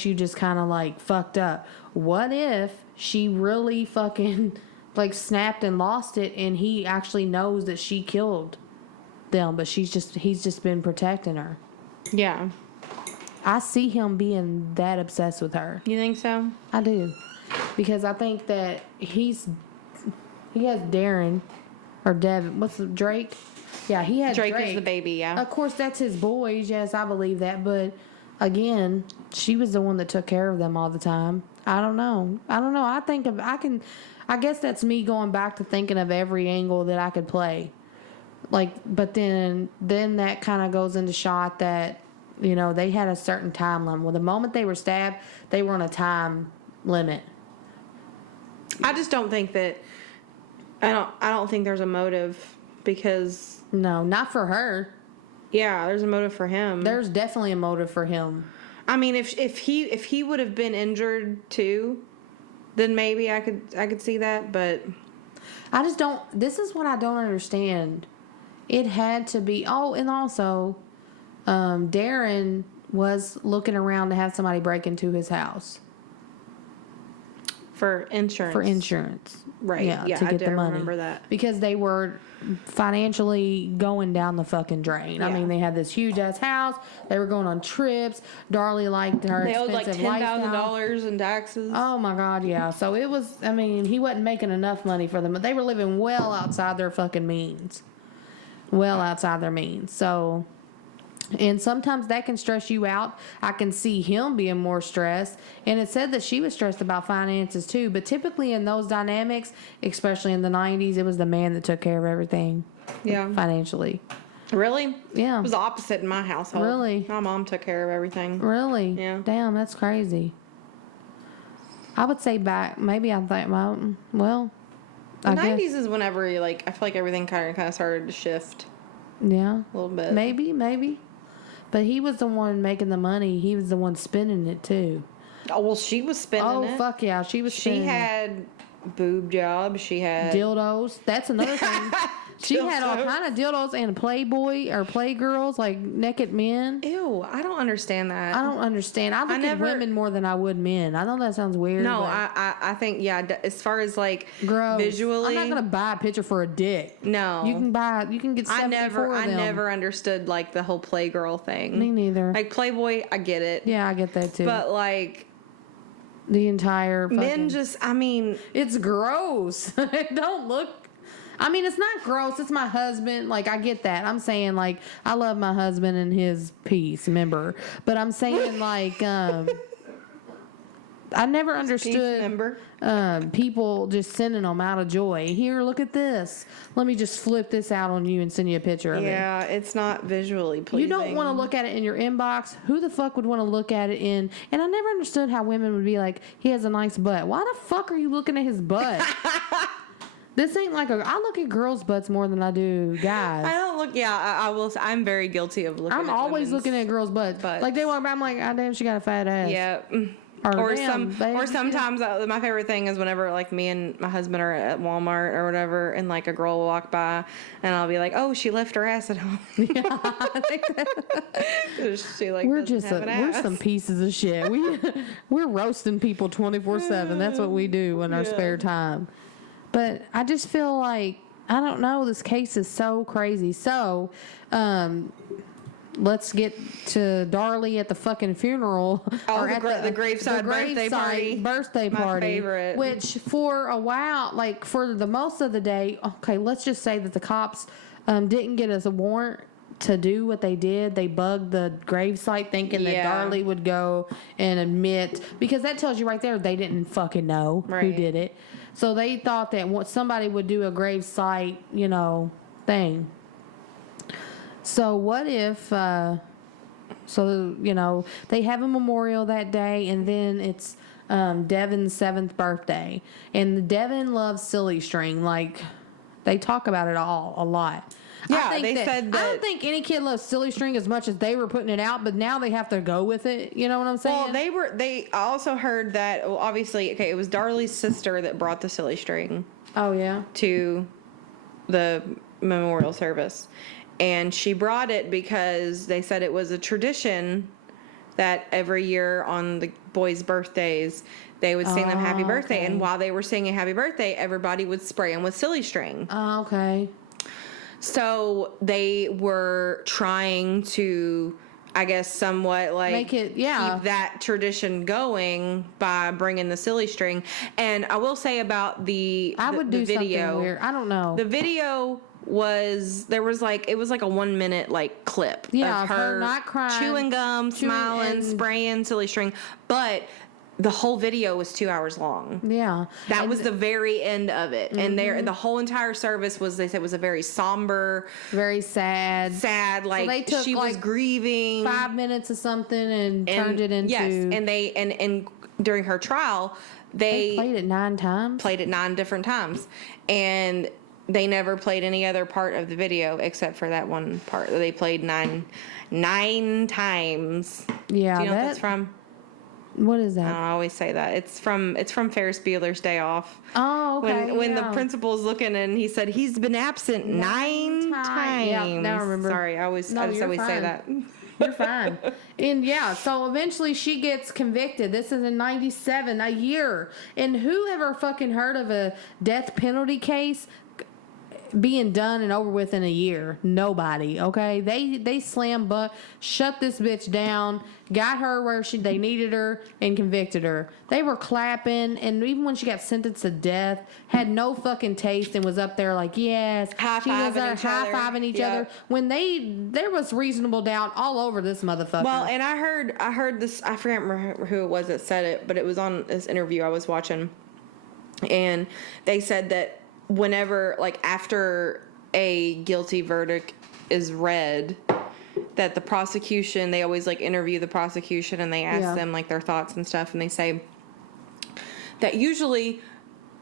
you just kind of like fucked up. What if she really fucking like snapped and lost it and he actually knows that she killed them, but he's just been protecting her? Yeah. I see him being that obsessed with her. You think so? I do. Because I think that he has Darren or Devin. What's Drake? Yeah, he has Drake. Drake is the baby, yeah. Of course, that's his boys. Yes, I believe that. But again, she was the one that took care of them all the time. I don't know. I guess that's me going back to thinking of every angle that I could play. Like, but then that kind of goes into shot that, you know, they had a certain time limit. Well, the moment they were stabbed, they were on a time limit. I just don't think that. I don't think there's a motive because... No, not for her. Yeah, there's a motive for him. There's definitely a motive for him. I mean, if he would have been injured too, then maybe I could see that, but... I just don't... This is what I don't understand. It had to be... Oh, and also, Darren was looking around to have somebody break into his house. For insurance. Right. Yeah, to get the money. Remember that. Because they were financially going down the fucking drain. Yeah. I mean, they had this huge ass house. They were going on trips. Darley liked her expensive lifestyle. They owed like $10,000 in taxes. Oh my God, yeah. So it was, I mean, he wasn't making enough money for them. But they were living well outside their fucking means. Well outside their means. So... And sometimes that can stress you out. I can see him being more stressed. And it said that she was stressed about finances too. But typically in those dynamics, especially in the 90s, it was the man that took care of everything. Yeah. Financially. Really? Yeah. It was the opposite in my household. Really? My mom took care of everything. Really? Yeah. Damn, that's crazy. I would say back, maybe I think, well, The I 90s guess. is whenever, like, I feel like everything kind of started to shift Yeah. a little bit. Maybe. But he was the one making the money. He was the one spending it, too. Oh, well, she was spending it. Oh, fuck yeah. She was spending She had boob jobs. She had... dildos. That's another thing. She had all kind of dildos and Playboy or Playgirls, like naked men. Ew, I don't understand that. I don't understand. I look at women more than I would men. I know that sounds weird. No, but I think, yeah, as far as, like, gross. visually... I'm not going to buy a picture for a dick. No. You can get 74 of them. I never understood, like, the whole Playgirl thing. Me neither. Like, Playboy, I get it. Yeah, I get that too. But, like... the entire men just, I mean... It's gross. Don't look... I mean, it's not gross. It's my husband. Like, I get that. I'm saying, like, I love my husband and his peace, remember? But I'm saying, like, I never understood people just sending them out of joy. Here, look at this. Let me just flip this out on you and send you a picture of it. Yeah, it's not visually pleasing. You don't want to look at it in your inbox. Who the fuck would want to look at it in? And I never understood how women would be like, he has a nice butt. Why the fuck are you looking at his butt? This ain't like I look at girls' butts more than I do guys. I don't look. Yeah, I will. I'm very guilty of looking. I'm always looking at girls' butts. Like they walk by, I'm like, oh, damn, she got a fat ass. Yeah. Or sometimes my favorite thing is whenever like me and my husband are at Walmart or whatever, and like a girl will walk by, and I'll be like, oh, she left her ass at home. She like we're some pieces of shit. We're roasting people 24/7. That's what we do in our spare time. But I just feel like, I don't know, this case is so crazy. So, let's get to Darlie at the fucking funeral. Oh, or at the graveside birthday party. My favorite. Which for a while, like for the most of the day, okay, let's just say that the cops didn't get us a warrant to do what they did. They bugged the gravesite thinking that Darlie would go and admit, because that tells you right there they didn't fucking know who did it. So they thought that somebody would do a gravesite, thing. So what if, they have a memorial that day, and then it's Devon's 7th birthday. And Devon loves silly string. Like, they talk about it a lot. Yeah, said that. I don't think any kid loves silly string as much as they were putting it out, but now they have to go with it. You know what I'm saying? Well, they also heard that, obviously, it was Darlie's sister that brought the silly string. Oh, yeah? To the memorial service. And she brought it because they said it was a tradition that every year on the boys' birthdays, they would sing them happy birthday. Okay. And while they were singing happy birthday, everybody would spray them with silly string. Oh, okay. So they were trying to, I guess, somewhat like keep that tradition going by bringing the silly string. And I will say about the video. Something weird. I don't know. The video it was like a 1 minute like clip of her not crying, chewing gum, smiling, spraying silly string, but the whole video was 2 hours long. Yeah. That was the very end of it. Mm-hmm. And the whole entire service they said was a very somber, very sad, like so they took she was grieving 5 minutes of something and turned it into. Yes, and they and during her trial, they played it 9 times. Played it 9 different times. And they never played any other part of the video except for that one part that they played nine times. Yeah. Do you know what that's from? What is that? I always say that. It's from Ferris Bueller's Day Off. Oh, okay. When the principal's looking and he said he's been absent 9 times. Yeah, now I remember. Sorry, I always say that. You're fine. And so eventually she gets convicted. This is in 97, a year. And who ever fucking heard of a death penalty case being done and over with in a year? Nobody. Okay, they shut this bitch down, got her where they needed her, and convicted her. They were clapping, and even when she got sentenced to death, had no fucking taste and was up there like, yes, high-fiving each other. When there was reasonable doubt all over this motherfucker. Well, and I heard this. I forget who it was that said it, but it was on this interview I was watching, and they said that whenever, like, after a guilty verdict is read, that the prosecution, they always like interview the prosecution and they ask them like their thoughts and stuff, and they say that usually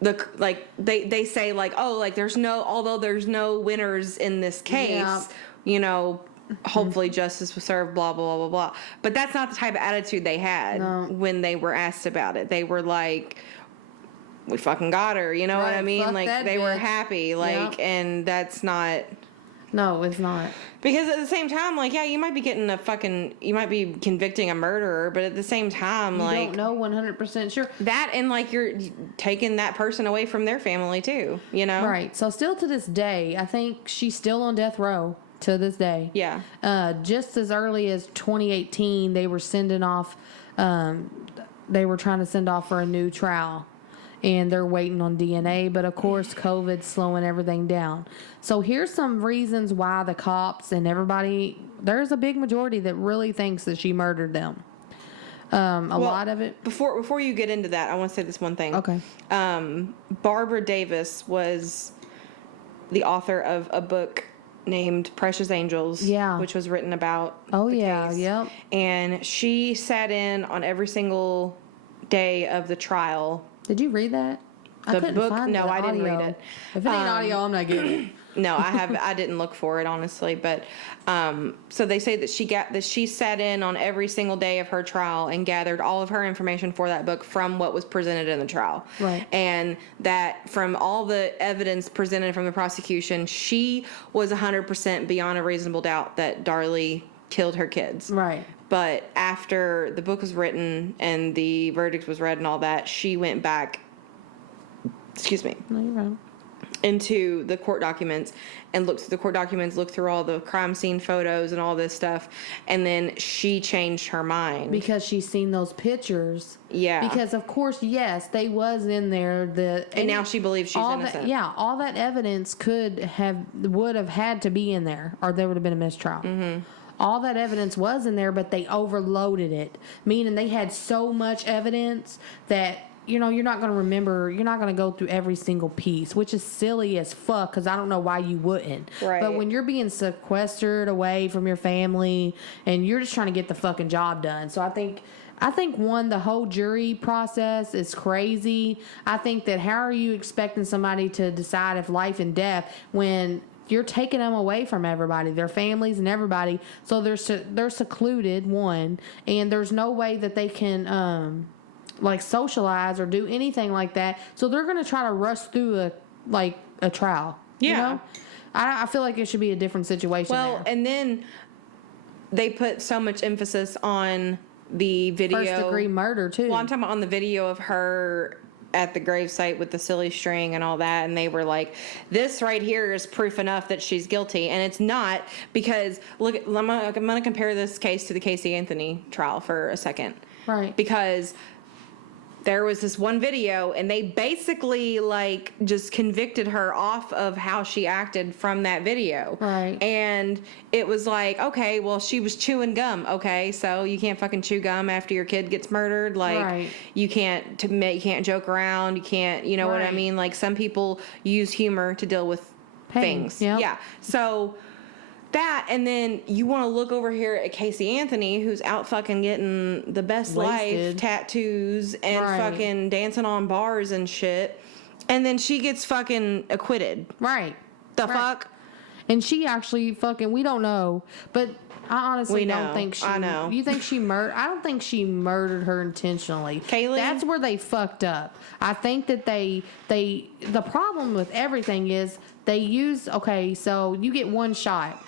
they say like, oh, like although there's no winners in this case, you know, hopefully justice was served, blah, blah, blah, blah, blah. But that's not the type of attitude they had when they were asked about it. They were like, we fucking got her, you know what I mean? Like, they were happy, like, and that's not... No, it's not. Because at the same time, like, yeah, you might be you might be convicting a murderer, but at the same time, you don't know 100% sure. That, and, like, you're taking that person away from their family, too, you know? Right. So still to this day, I think she's still on death row to this day. Yeah. Just as early as 2018, they were sending off, they were trying to send off for a new trial. And they're waiting on DNA, but of course COVID's slowing everything down. So here's some reasons why the cops and everybody, there's a big majority that really thinks that she murdered them. A lot of it. Before you get into that, I want to say this one thing. Okay. Barbara Davis was the author of a book named Precious Angels, which was written about the case. Yep. And she sat in on every single day of the trial. Did you read that? I didn't read it. If it ain't audio, I'm not getting it. No, I didn't look for it, honestly. But so they say that she sat in on every single day of her trial and gathered all of her information for that book from what was presented in the trial. Right. And that from all the evidence presented from the prosecution, she was 100% beyond a reasonable doubt that Darlie killed her kids. Right. But after the book was written and the verdict was read and all that, she went back, No, you're right. into the court documents and looked through the court documents, looked through all the crime scene photos and all this stuff, and then she changed her mind. Because she's seen those pictures. Yeah. Because, of course, yes, they was in there. And now she believes she's innocent. All that evidence would have had to be in there, or there would have been a mistrial. Mm-hmm. All that evidence was in there, but they overloaded it. Meaning they had so much evidence that, you know, you're not going to remember, you're not going to go through every single piece, which is silly as fuck, because I don't know why you wouldn't. Right. But when you're being sequestered away from your family, and you're just trying to get the fucking job done. So I think the whole jury process is crazy. I think that how are you expecting somebody to decide if life and death when you're taking them away from everybody, their families and everybody. So they're secluded, one, and there's no way that they can like socialize or do anything like that. So they're going to try to rush through a trial. Yeah. You know? I feel like it should be a different situation. Well, there. And then they put so much emphasis on the video. First degree murder too. Well, I'm talking about on the video of her at the gravesite with the silly string and all that, and they were like, this right here is proof enough that she's guilty. And it's not, because look, I'm gonna compare this case to the Casey Anthony trial for a second. Right. Because there was this one video, and they basically like just convicted her off of how she acted from that video. Right. And it was like, okay, well, she was chewing gum. Okay, so you can't fucking chew gum after your kid gets murdered. Like, right. you can't joke around. You can't, you know what I mean? Like, some people use humor to deal with things. Yep. Yeah. So that, and then you want to look over here at Casey Anthony, who's out fucking getting the best life, tattoos, and fucking dancing on bars and shit, and then she gets fucking acquitted. Right. The fuck? And she actually fucking, we don't know, but I honestly don't think she... I know. You think she murdered... I don't think she murdered her intentionally. Kaylee? That's where they fucked up. I think that they... The problem with everything is they use... Okay, so you get one shot.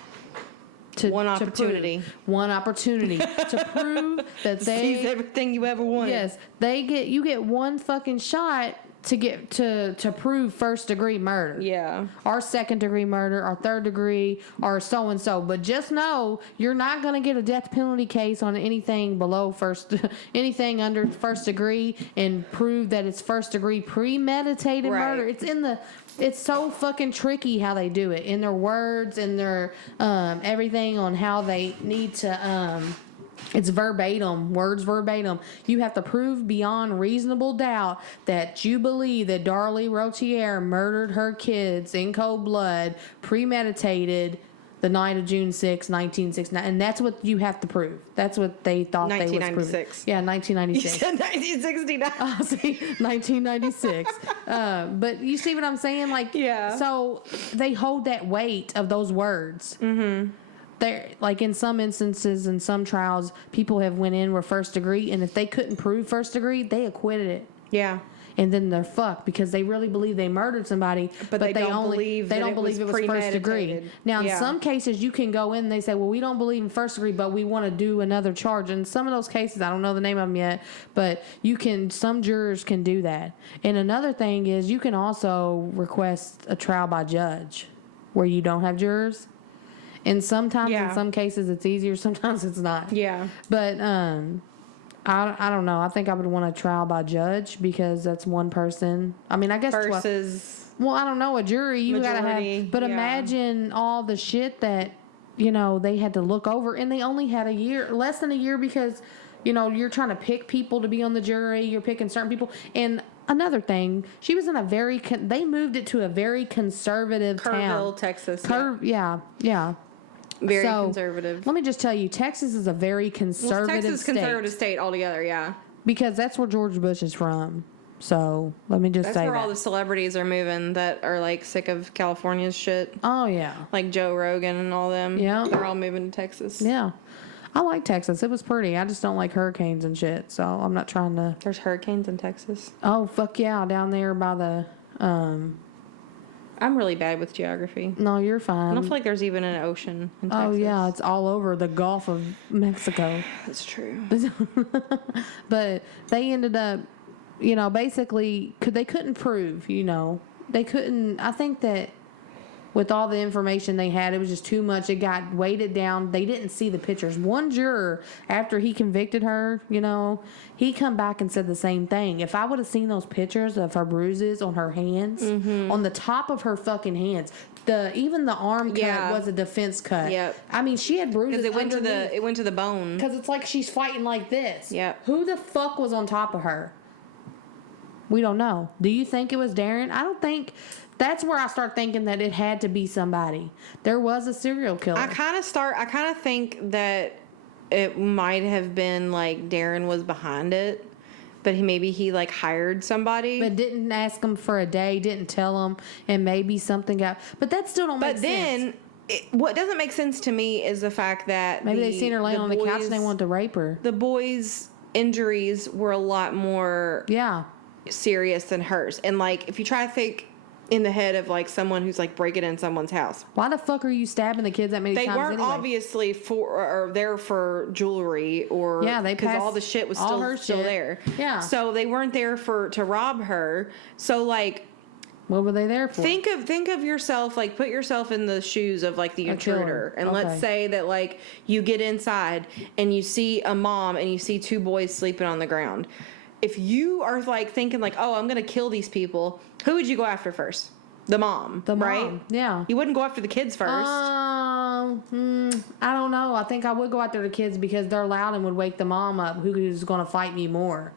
One opportunity to prove that they seize everything you ever wanted. Yes, you get one fucking shot to get to prove first degree murder. Yeah. Or second degree murder, or third degree, or so and so. But just know you're not going to get a death penalty case on anything below anything under first degree, and prove that it's first degree premeditated murder. It's so fucking tricky how they do it in their words and their everything on how they need to. It's verbatim, words verbatim. You have to prove beyond reasonable doubt that you believe that Darley Routiere murdered her kids in cold blood, premeditated, the night of June 6, 1969. And that's what you have to prove. That's what they thought they was proving. 1996. Yeah, 1996. You said 1969. Oh, see, 1996. But you see what I'm saying? Like, yeah. So they hold that weight of those words. Mm-hmm. They're, like, in some instances, in some trials, people have went in with first degree, and if they couldn't prove first degree, they acquitted it. Yeah. And then they're fucked because they really believe they murdered somebody, but they don't believe it was first degree. Now, in some cases, you can go in and they say, well, we don't believe in first degree, but we want to do another charge. And some of those cases, I don't know the name of them yet, but some jurors can do that. And another thing is you can also request a trial by judge where you don't have jurors. And sometimes, in some cases, it's easier. Sometimes it's not. Yeah. But, I don't know. I think I would want a trial by judge because that's one person. I mean, I guess versus. Well, I don't know. A jury, you gotta have. But imagine all the shit that they had to look over, and they only had less than a year, because you're trying to pick people to be on the jury. You're picking certain people. And another thing, she was in a very. They moved it to a very conservative Kerrville, town, Texas. Yeah. Very conservative. Let me just tell you, Texas is a very conservative Texas state. conservative state altogether, yeah. Because that's where George Bush is from. So, let me just say that. That's where all the celebrities are moving that are, like, sick of California's shit. Oh, yeah. Like Joe Rogan and all them. Yeah. They're all moving to Texas. Yeah. I like Texas. It was pretty. I just don't like hurricanes and shit. So, I'm not trying to... There's hurricanes in Texas? Oh, fuck yeah. Down there by the... I'm really bad with geography. No, you're fine. I don't feel like there's even an ocean in Texas. Oh, yeah. It's all over the Gulf of Mexico. That's true. But they ended up, basically, they couldn't prove, They couldn't... I think that with all the information they had, it was just too much. It got weighted down. They didn't see the pictures. One juror, after he convicted her, he come back and said the same thing. If I would have seen those pictures of her bruises on her hands, on the top of her fucking hands, even the arm cut was a defense cut. Yep. I mean, she had bruises. Because it went to the bone. Because it's like she's fighting like this. Yep. Who the fuck was on top of her? We don't know. Do you think it was Darren? I don't think. That's where I start thinking that it had to be somebody. There was a serial killer. I kind of think that it might have been like Darren was behind it, but maybe he like hired somebody. But didn't ask him for a day, didn't tell him, and maybe something got... But that still don't make sense. But then, what doesn't make sense to me is the fact that... Maybe they seen her laying on the couch and they wanted to rape her. The boy's injuries were a lot more... serious than hers. And like, if you try to think in the head of like someone who's like breaking in someone's house, why the fuck are you stabbing the kids that many times? They weren't obviously there for jewelry or because all the shit was still there. Yeah. So they weren't there to rob her. So like, what were they there for? Think of yourself, like put yourself in the shoes of like the intruder, and let's say that like you get inside and you see a mom and you see two boys sleeping on the ground. If you are like thinking like, oh, I'm gonna kill these people, who would you go after first? The mom, right? Yeah. You wouldn't go after the kids first. I don't know. I think I would go after the kids because they're loud and would wake the mom up. Who's gonna fight me more?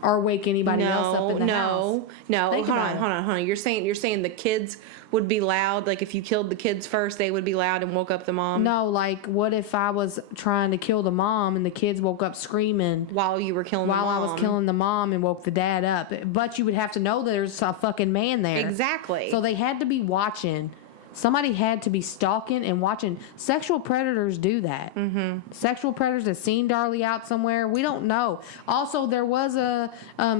Or wake anybody else up in the house. No. Hold on. You're saying the kids would be loud. Like if you killed the kids first, they would be loud and woke up the mom. No, like what if I was trying to kill the mom and the kids woke up screaming while you were killing the mom? While I was killing the mom and woke the dad up. But you would have to know there's a fucking man there. Exactly. So they had to be watching. Somebody had to be stalking and watching. Sexual predators do that. Mm-hmm. Sexual predators have seen Darlie out somewhere. We don't know. Also, there was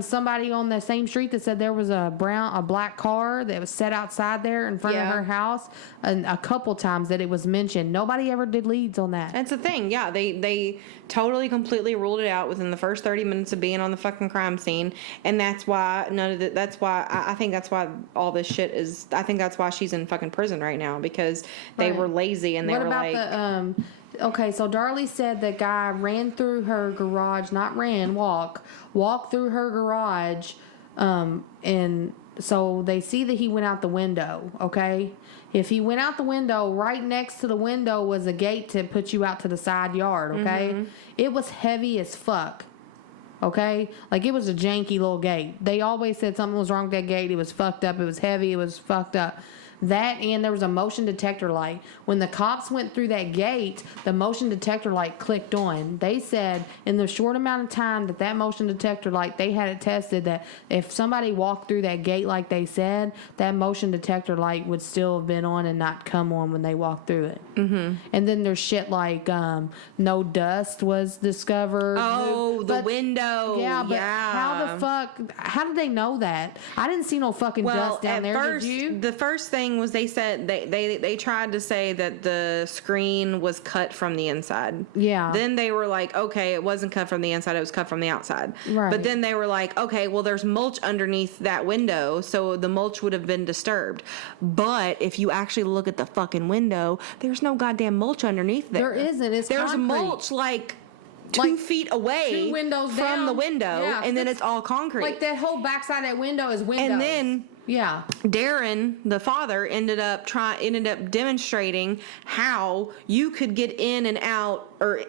somebody on the same street that said there was a black car that was set outside there in front of her house, and a couple times that it was mentioned. Nobody ever did leads on that. That's the thing. Yeah, they totally completely ruled it out within the first 30 minutes of being on the fucking crime scene, and that's why I think that's why all this shit is. I think that's why she's in fucking prison right now, because they were lazy and they were like... What about okay, so Darlie said that guy ran through her garage, walked through her garage, and so they see that he went out the window, okay? If he went out the window, right next to the window was a gate to put you out to the side yard, okay? Mm-hmm. It was heavy as fuck, okay? Like, it was a janky little gate. They always said something was wrong with that gate. It was fucked up. It was heavy. It was fucked up. That, and there was a motion detector light. When the cops went through that gate, the motion detector light clicked on. They said in the short amount of time that motion detector light, they had it tested that if somebody walked through that gate like they said, that motion detector light would still have been on and not come on when they walked through it. Mm-hmm. And then there's shit like no dust was discovered. Oh, the window. Yeah, but how did they know that? I didn't see no fucking dust down there. First, did you? The first thing was they said they tried to say that the screen was cut from the inside. Yeah. Then they were like, okay, it wasn't cut from the inside, it was cut from the outside. Right. But then they were like, okay, well, there's mulch underneath that window, so the mulch would have been disturbed. But if you actually look at the fucking window, there's no goddamn mulch underneath there. There isn't. There's concrete. Mulch like 2 feet away 2 windows from down. the window, Yeah, and then it's all concrete. Like that whole backside of that window is windows. And then yeah, Darren, the father, ended up demonstrating how you could get in and out or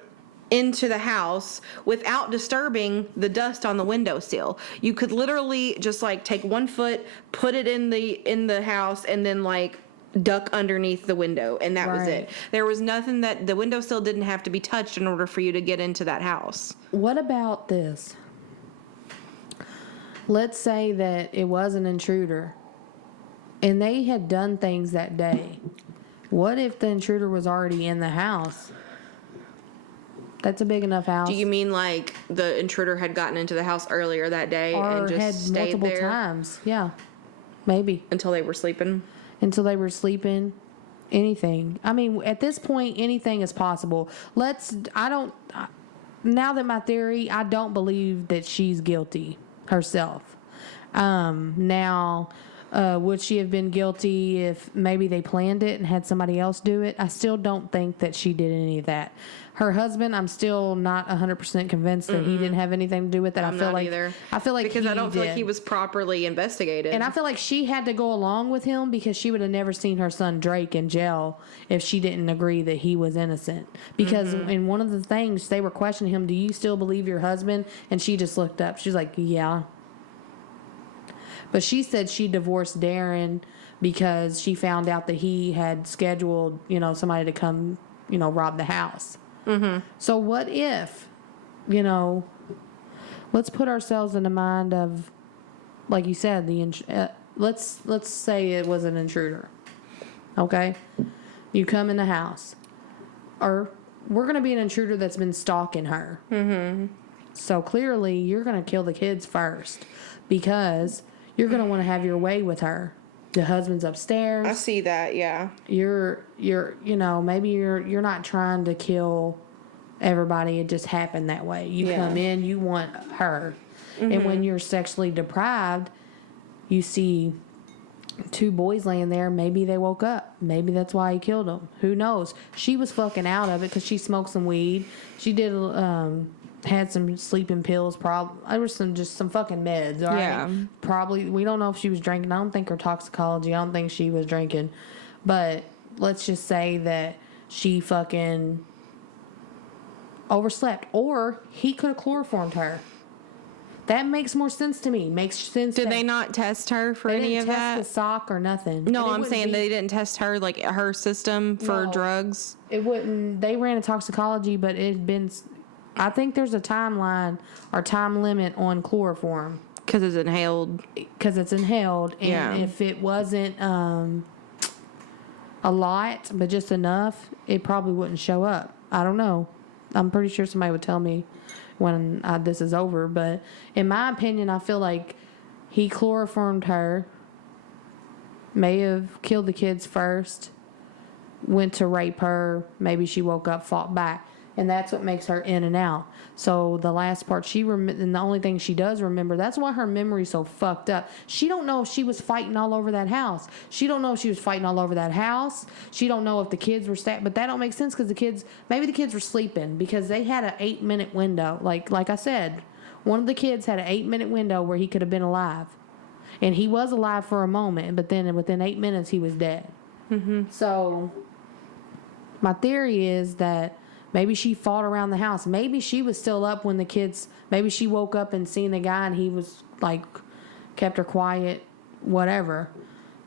into the house without disturbing the dust on the windowsill. You could literally just like take 1 foot, put it in the house, and then like duck underneath the window, and that was it. There was nothing that the windowsill didn't have to be touched in order for you to get into that house. What about this? Let's say that it was an intruder and they had done things that day. What if the intruder was already in the house? That's a big enough house. Do you mean like the intruder had gotten into the house earlier that day or and just had stayed multiple there times? Yeah, maybe until they were sleeping? Until they were sleeping. Anything. I mean, at this point, anything is possible. Now that my theory, I don't believe that she's guilty herself. Now, would she have been guilty if maybe they planned it and had somebody else do it? I still don't think that she did any of that. Her husband, I'm still not 100% convinced that he didn't have anything to do with it. I feel like because I don't feel like he was properly investigated. And I feel like she had to go along with him because she would have never seen her son Drake in jail if she didn't agree that he was innocent. Because in one of the things they were questioning him, do you still believe your husband? And she just looked up. She's like, yeah. But she said she divorced Darren because she found out that he had scheduled, somebody to come, rob the house. Mm-hmm. So what if, let's put ourselves in the mind of, like you said, let's say it was an intruder. Okay? You come in the house. Or we're going to be an intruder that's been stalking her. Mm-hmm. So clearly you're going to kill the kids first because you're going to want to have your way with her. The husband's upstairs. I see that, yeah. You're maybe you're not trying to kill everybody. It just happened that way. You come in, you want her. Mm-hmm. And when you're sexually deprived, you see 2 boys laying there. Maybe they woke up. Maybe that's why he killed them. Who knows? She was fucking out of it because she smoked some weed. She did had some sleeping pills. There was some fucking meds. All right? Yeah. Probably, we don't know if she was drinking. I don't think her toxicology. I don't think she was drinking. But let's just say that she fucking overslept, or he could have chloroformed her. That makes more sense to me. Makes sense. Did they not test her for any of that? They didn't test the sock or nothing. No, I'm saying they didn't test her, like her system for drugs. It wouldn't. They ran a toxicology, but it'd been. I think there's a timeline or time limit on chloroform. Because it's inhaled. And if it wasn't a lot, but just enough, it probably wouldn't show up. I don't know. I'm pretty sure somebody would tell me when this is over. But in my opinion, I feel like he chloroformed her, may have killed the kids first, went to rape her, maybe she woke up, fought back. And that's what makes her in and out. So the last part, and the only thing she does remember, that's why her memory's so fucked up. She don't know if she was fighting all over that house. She don't know if she was fighting all over that house. She don't know if the kids were but that don't make sense because maybe the kids were sleeping because they had an 8-minute window. Like I said, one of the kids had an 8-minute window where he could have been alive. And he was alive for a moment, but then within 8 minutes he was dead. Mm-hmm. So my theory is that maybe she fought around the house. Maybe she was still up when the kids... Maybe she woke up and seen the guy and he was, kept her quiet, whatever.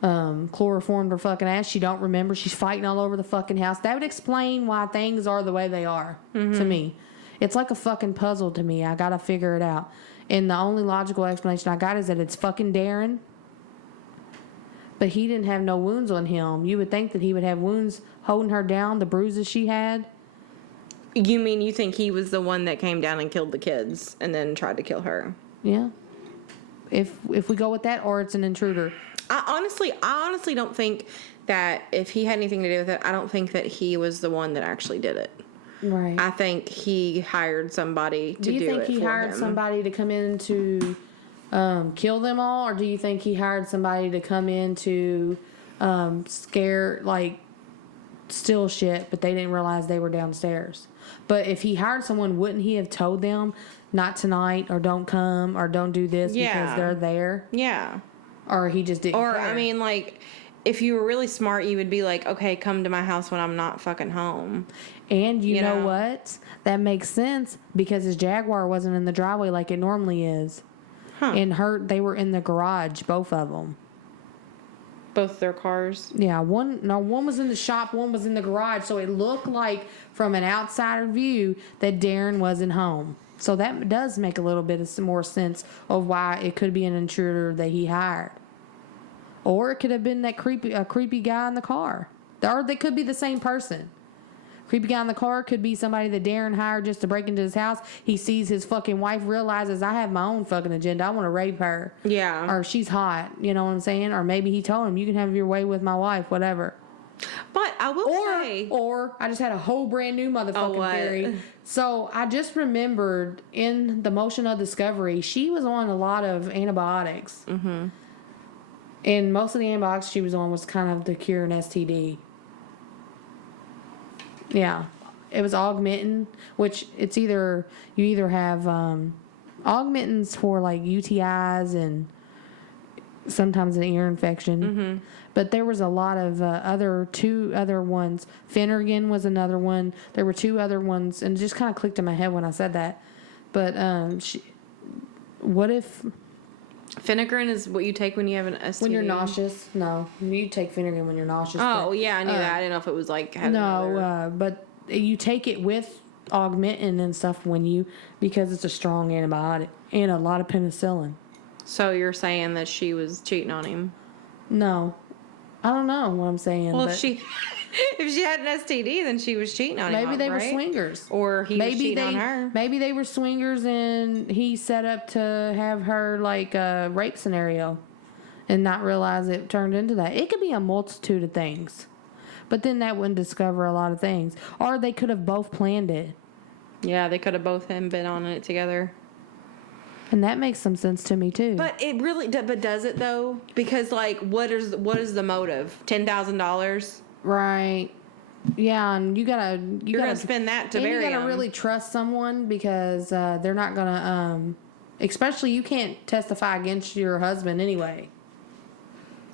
chloroformed her fucking ass. She don't remember. She's fighting all over the fucking house. That would explain why things are the way they are to me. It's like a fucking puzzle to me. I gotta figure it out. And the only logical explanation I got is that it's fucking Darren. But he didn't have no wounds on him. You would think that he would have wounds holding her down, the bruises she had. You mean you think he was the one that came down and killed the kids and then tried to kill her? Yeah. If we go with that, or it's an intruder. I honestly don't think that if he had anything to do with it, I don't think that he was the one that actually did it. Right. I think he hired somebody to do it for him. Do you think he hired somebody to come in to kill them all, or do you think he hired somebody to come in to scare, like, steal shit, but they didn't realize they were downstairs? But if he hired someone, wouldn't he have told them, not tonight, or don't come, or don't do this because they're there? Yeah. Or he just didn't care? I mean, like, if you were really smart, you would be like, okay, come to my house when I'm not fucking home. And you know what? That makes sense, because his Jaguar wasn't in the driveway like it normally is. Huh. And they were in the garage, both of them. Both their cars? Yeah, one was in the shop, one was in the garage, so it looked like from an outsider view that Darren wasn't home. So that does make a little bit of some more sense of why it could be an intruder that he hired. Or it could have been that creepy guy in the car. Or they could be the same person. Creepy guy in the car could be somebody that Darren hired just to break into his house. He sees his fucking wife, realizes, I have my own fucking agenda. I want to rape her. Yeah. Or she's hot. You know what I'm saying? Or maybe he told him, you can have your way with my wife, whatever. But I will say... Or I just had a whole brand new motherfucking theory. So I just remembered in the motion of discovery, she was on a lot of antibiotics. Mm-hmm. And most of the antibiotics she was on was kind of to cure an STD. Yeah. It was Augmentin, which it's you either have Augmentins for like UTIs and sometimes an ear infection. Mm-hmm. But there was a lot of two other ones. Phenergan was another one. There were two other ones, and it just kind of clicked in my head when I said that. But what if... Phenergan is what you take when you have an STD? When you're nauseous. No. You take Phenergan when you're nauseous. Oh, yeah, I knew that. I didn't know if it was like... but you take it with Augmentin and stuff because it's a strong antibiotic and a lot of penicillin. So you're saying that she was cheating on him? No. I don't know what I'm saying. Well, if she had an STD, then she was cheating on him. Maybe they were swingers. Or he was cheating on her. Maybe they were swingers and he set up to have her like a rape scenario and not realize it turned into that. It could be a multitude of things. But then that wouldn't discover a lot of things. Or they could have both planned it. Yeah, they could have both been on it together. And that makes some sense to me too. But it really, but does it though? Because like, what is the motive? $10,000? Right. Yeah, and you're gonna spend that to bury him. You gotta really trust someone because they're not gonna. Especially you can't testify against your husband anyway.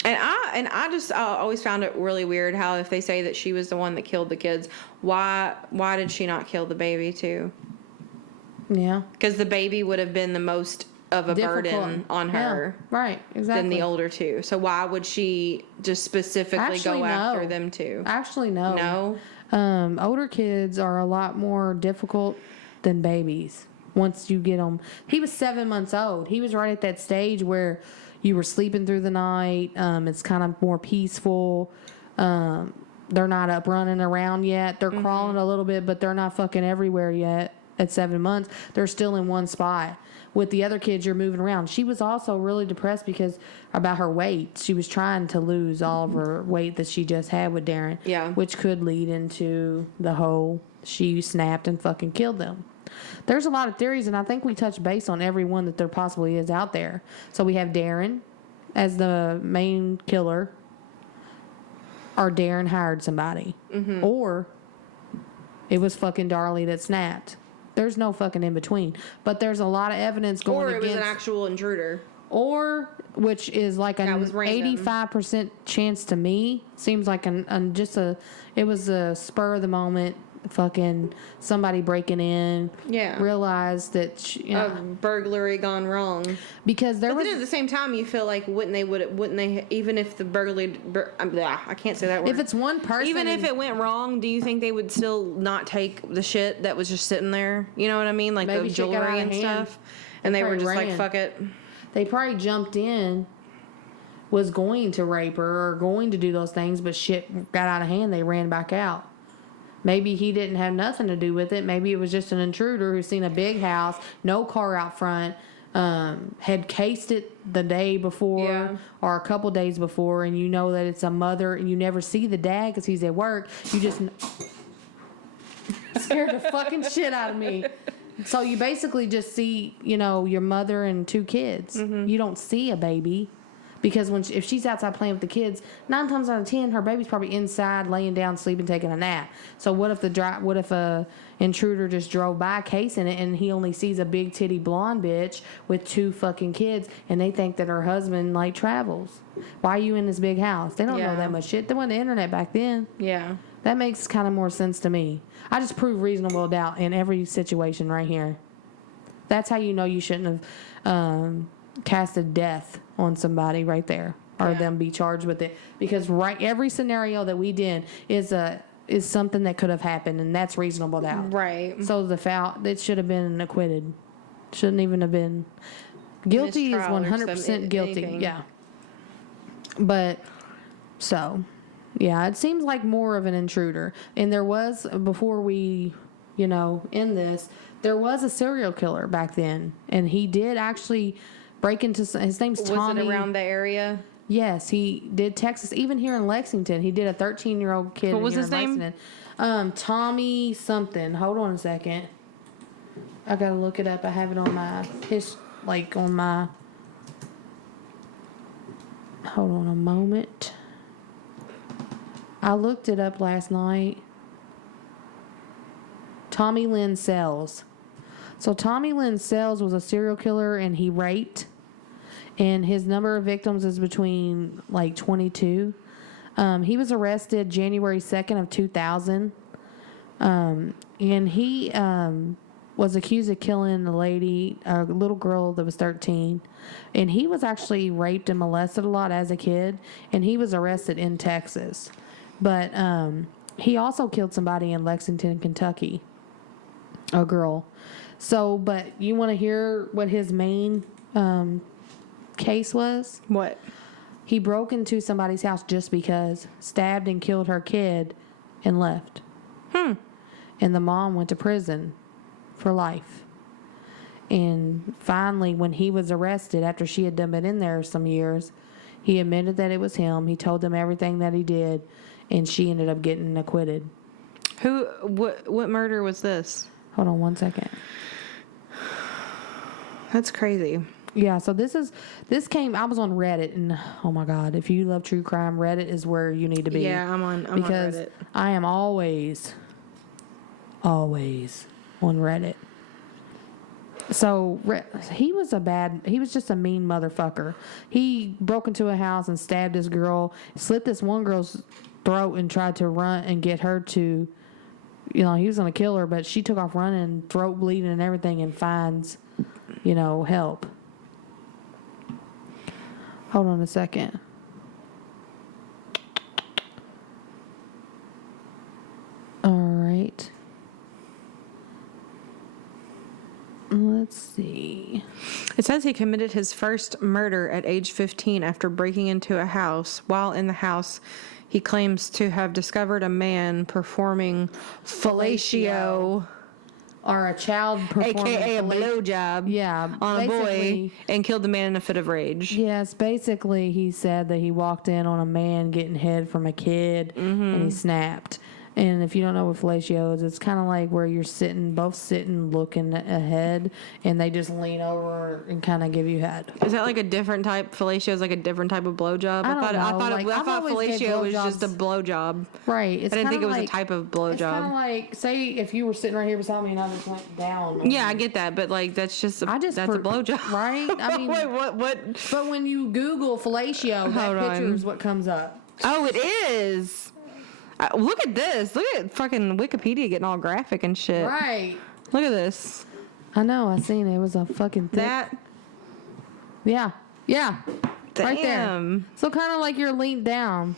And I just always found it really weird how if they say that she was the one that killed the kids, why did she not kill the baby too? Yeah. Because the baby would have been the most of a burden on her. Yeah, right, exactly. Than the older two. So why would she just specifically go after them two? Actually, no. No? Older kids are a lot more difficult than babies once you get them. He was 7 months old. He was right at that stage where you were sleeping through the night. It's kind of more peaceful. They're not up running around yet. They're crawling a little bit, but they're not fucking everywhere yet. At 7 months, they're still in one spot. With the other kids, you're moving around. She was also really depressed about her weight. She was trying to lose all of her weight that she just had with Darren. Yeah. Which could lead into the whole she snapped and fucking killed them. There's a lot of theories, and I think we touched base on every one that there possibly is out there. So we have Darren as the main killer, or Darren hired somebody. Mm-hmm. Or it was fucking Darlie that snapped. There's no fucking in between. But there's a lot of evidence going against... Or it was an actual intruder. Or, which is like an 85% chance to me. Seems like it was a spur of the moment fucking somebody breaking in. Yeah. Realized that a burglary gone wrong. Because there but was. Then at the same time, you feel like wouldn't they even if the burglary I can't say that word. If it's one person, even if it went wrong, do you think they would still not take the shit that was just sitting there? You know what I mean, like the jewelry and stuff. And they were just like, fuck it. They probably jumped in, was going to rape her or going to do those things, but shit got out of hand. They ran back out. Maybe he didn't have nothing to do with it. Maybe it was just an intruder who's seen a big house, no car out front, had cased it the day before or a couple days before, and you know that it's a mother, and you never see the dad because he's at work. You just scared the fucking shit out of me. So you basically just see, your mother and 2 kids. Mm-hmm. You don't see a baby. Because if she's outside playing with the kids, 9 times out of 10, her baby's probably inside, laying down, sleeping, taking a nap. So what if a intruder just drove by casing it, and he only sees a big titty blonde bitch with 2 fucking kids, and they think that her husband travels? Why are you in this big house? They don't know that much shit. There wasn't the internet back then. Yeah, that makes kind of more sense to me. I just prove reasonable doubt in every situation right here. That's how you know you shouldn't have casted death on somebody right there, or them be charged with it, because every scenario that we did is something that could have happened, and that's reasonable doubt. Right. So the foul, it should have been acquitted. Shouldn't even have been guilty. Is 100% guilty. Anything. Yeah. But it seems like more of an intruder. And there was, before we in this, there was a serial killer back then, and he did actually break into. His name's Tommy. Was it around the area? Yes, he did Texas. Even here in Lexington, he did a 13-year-old kid. What was his name? Tommy something. Hold on a second. I gotta look it up. I have it on my Hold on a moment. I looked it up last night. Tommy Lynn Sells. So Tommy Lynn Sells was a serial killer, and he raped. And his number of victims is between 22. He was arrested January 2nd of 2000. And he was accused of killing a little girl that was 13. And he was actually raped and molested a lot as a kid. And he was arrested in Texas. But he also killed somebody in Lexington, Kentucky. A girl. So, but you want to hear what his main case was? What? He broke into somebody's house just because, stabbed and killed her kid, and left. And the mom went to prison for life. And finally, when he was arrested, after she had been in there some years, he admitted that it was him. He told them everything that he did, and she ended up getting acquitted. What murder was this? Hold on one second. That's crazy. Yeah, so this came, I was on Reddit, and oh my God, if you love true crime, Reddit is where you need to be. Yeah, I'm on Reddit. I am always on Reddit. So he was just a mean motherfucker. He broke into a house and stabbed this girl, slit this one girl's throat, and tried to run and get her to, he was going to kill her, but she took off running, throat bleeding and everything, and finds, help. Hold on a second. All right. Let's see. It says he committed his first murder at age 15 after breaking into a house. While in the house, he claims to have discovered a man performing fellatio. Or a child performing AKA a blowjob. Yeah. On a boy, and killed the man in a fit of rage. Yes, basically he said that he walked in on a man getting head from a kid, and he snapped. And if you don't know what fellatio is, it's kind of like where you're both sitting looking ahead, and they just lean over and kind of give you head. Is that like a different type? Fellatio is like a different type of blowjob? I thought fellatio was just a blowjob. Right. I didn't think it was a type of blowjob. It's kind of like, say if you were sitting right here beside me and I just went down. Yeah, I get that, but that's just a blowjob. Right? I mean, wait, what? But when you Google fellatio, that picture is what comes up. Oh, it is. Look at this. Look at fucking Wikipedia getting all graphic and shit. Right. Look at this. I know. I seen it. It was a fucking thick. That. Yeah. Yeah. Damn. Right there. So kind of like you're leaned down.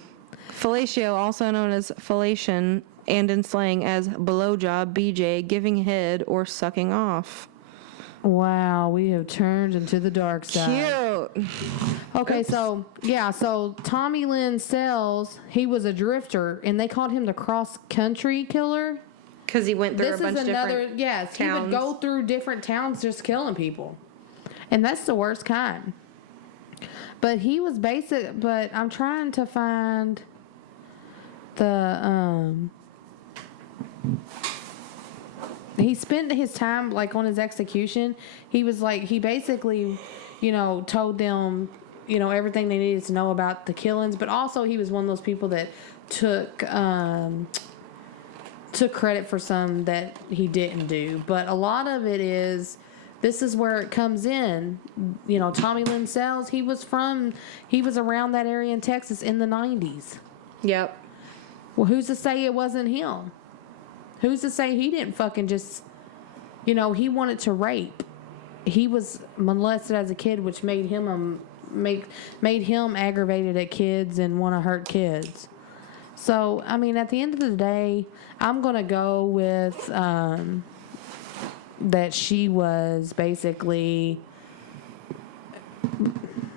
Fellatio, also known as fellation, and in slang as blowjob, BJ, giving head, or sucking off. Wow, we have turned into the dark side. Cute. Okay, so Tommy Lynn Sells, he was a drifter, and they called him the cross-country killer. Because he went through a bunch of different yes, towns. He would go through different towns just killing people. And that's the worst kind. But he was but I'm trying to find the, he spent his time, like, on his execution. He was like, he basically, told them, everything they needed to know about the killings. But also he was one of those people that took credit for some that he didn't do. But a lot of it is, this is where it comes in. Tommy Lynn Sells, he was around that area in Texas in the 90s. Yep. Well, who's to say it wasn't him? Who's to say he didn't fucking just, he wanted to rape. He was molested as a kid, which made him made him aggravated at kids and want to hurt kids. So, I mean, at the end of the day, I'm going to go with that she was basically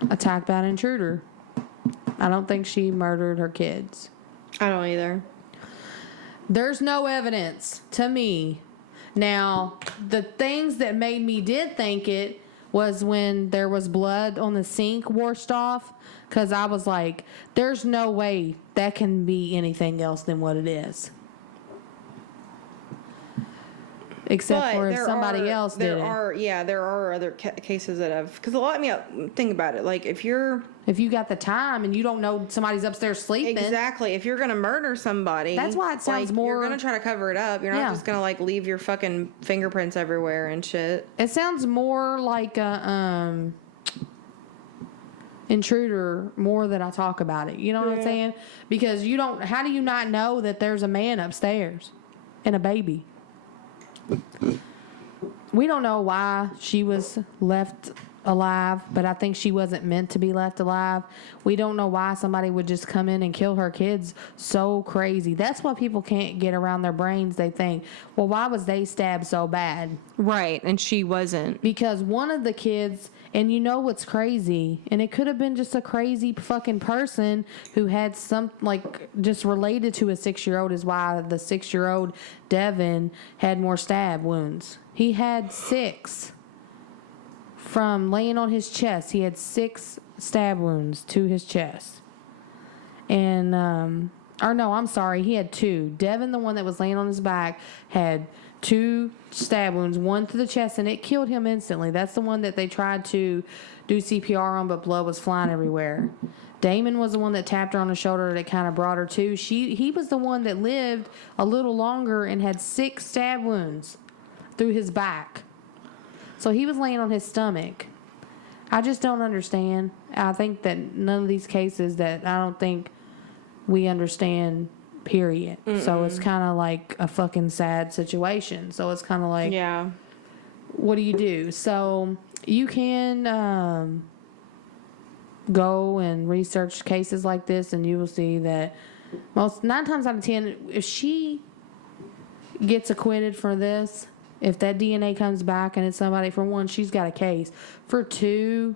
attacked by an intruder. I don't think she murdered her kids. I don't either. There's no evidence to me. Now, the things that made me did think it was when there was blood on the sink washed off, because I was like, there's no way that can be anything else than what it is. Except for if somebody else did it. There are other cases that have, because a lot, think about it, like if you got the time and you don't know somebody's upstairs sleeping. Exactly. If you're going to murder somebody. That's why it sounds more. You're going to try to cover it up. You're not just going to like leave your fucking fingerprints everywhere and shit. It sounds more like a intruder more that I talk about it. You know what I'm saying? Because how do you not know that there's a man upstairs and a baby? We don't know why she was left alive, but I think she wasn't meant to be left alive. We don't know why somebody would just come in and kill her kids so crazy. That's what people can't get around their brains. They think, well, why was they stabbed so bad? Right, and she wasn't. Because one of the kids, and you know what's crazy, and it could have been just a crazy fucking person who had some, like, just related to a 6-year-old, is why the 6-year-old Devon had more stab wounds. He had 6. From laying on his chest, he had 6 stab wounds to his chest. And, I'm sorry, he had 2. Devon, the one that was laying on his back, had 2 stab wounds, 1 to the chest, and it killed him instantly. That's the one that they tried to do CPR on, but blood was flying everywhere. Damon was the one that tapped her on the shoulder that kind of brought her to. He was the one that lived a little longer and had 6 stab wounds through his back. So he was laying on his stomach. I just don't understand. I think that none of these cases that I don't think we understand, period. So it's kind of like a fucking sad situation. So it's kind of like, what do you do? So you can go and research cases like this, and you will see that 9 times out of 10, if she gets acquitted for this, if that DNA comes back and it's somebody, for one, she's got a case. For 2,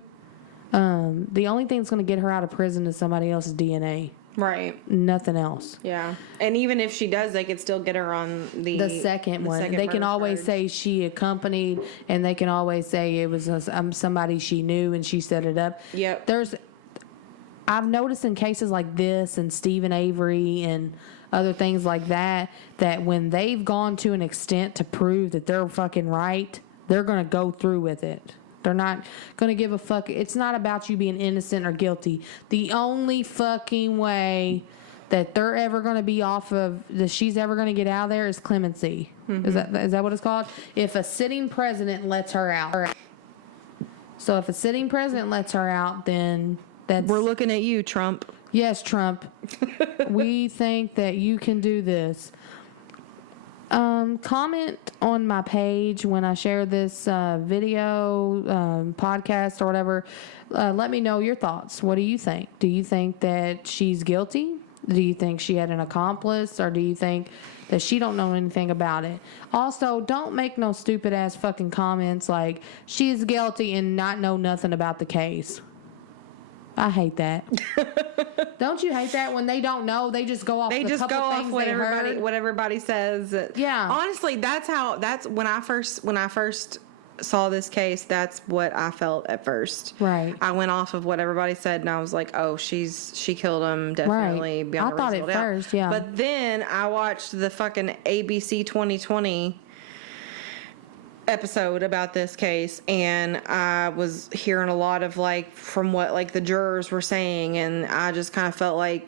the only thing that's going to get her out of prison is somebody else's DNA. Right. Nothing else. Yeah. And even if she does, they could still get her on the second one. They can always say she accompanied, and they can always say it was somebody she knew and she set it up. Yep. I've noticed in cases like this and Stephen Avery and other things like that when they've gone to an extent to prove that they're fucking right, they're going to go through with it. They're not going to give a fuck. It's not about you being innocent or guilty. The only fucking way that they're ever going to be that she's ever going to get out of there is clemency. Mm-hmm. Is that what it's called? If a sitting president lets her out. So if a sitting president lets her out, then we're looking at you, Trump. Yes, Trump. We think that you can do this. Comment on my page when I share this video, podcast, or whatever. Let me know your thoughts. What do you think? Do you think that she's guilty? Do you think she had an accomplice? Or do you think that she don't know anything about it? Also, don't make no stupid ass fucking comments like she's guilty and not know nothing about the case. I hate that. Don't you hate that when they don't know? They just go off. They just go off what everybody says. Yeah. Honestly, that's when I first saw this case. That's what I felt at first. Right. I went off of what everybody said, and I was like, "Oh, she killed him definitely." Right. Beyond I thought at first, yeah. But then I watched the fucking ABC 2020 episode about this case, and I was hearing a lot of from what the jurors were saying, and I just kind of felt like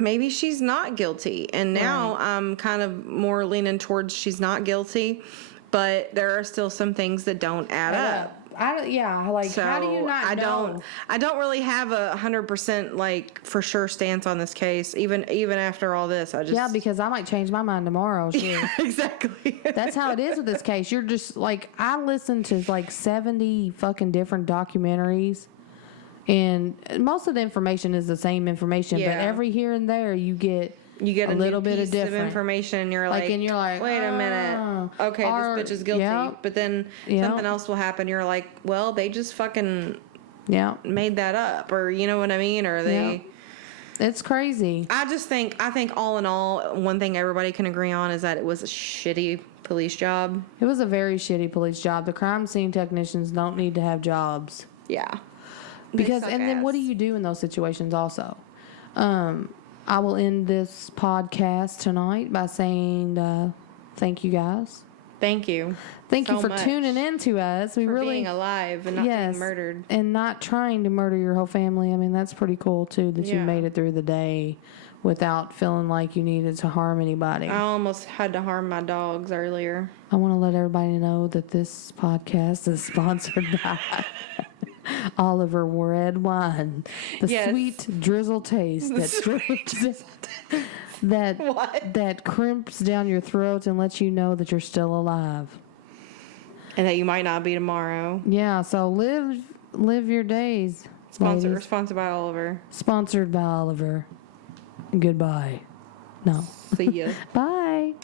maybe she's not guilty. And now I'm kind of more leaning towards she's not guilty, but there are still some things that don't add up. So, how do you not know? I don't really have 100% for sure stance on this case. Even after all this, because I might change my mind tomorrow. Sure. Yeah, exactly. That's how it is with this case. You're just I listened to 70 fucking different documentaries, and most of the information is the same information, but every here and there you get a little bit of different information, and you're like, wait a minute, okay, this bitch is guilty. Yep, but then something else will happen. You're like, well, they just fucking made that up, or you know what I mean, or they. Yep. It's crazy. I think all in all, one thing everybody can agree on is that it was a shitty police job. It was a very shitty police job. The crime scene technicians don't need to have jobs. Yeah. Then what do you do in those situations also? I will end this podcast tonight by saying thank you guys. Thank you. Thank you for tuning in to us. We really being alive and not being murdered. And not trying to murder your whole family. I mean, that's pretty cool too that you made it through the day without feeling like you needed to harm anybody. I almost had to harm my dogs earlier. I want to let everybody know that this podcast is sponsored by Oliver Red Wine, the sweet drizzle taste that crimps down your throat and lets you know that you're still alive, and that you might not be tomorrow. Yeah, so live your days. Sponsored by Oliver. Sponsored by Oliver. Goodbye. No. See ya. Bye.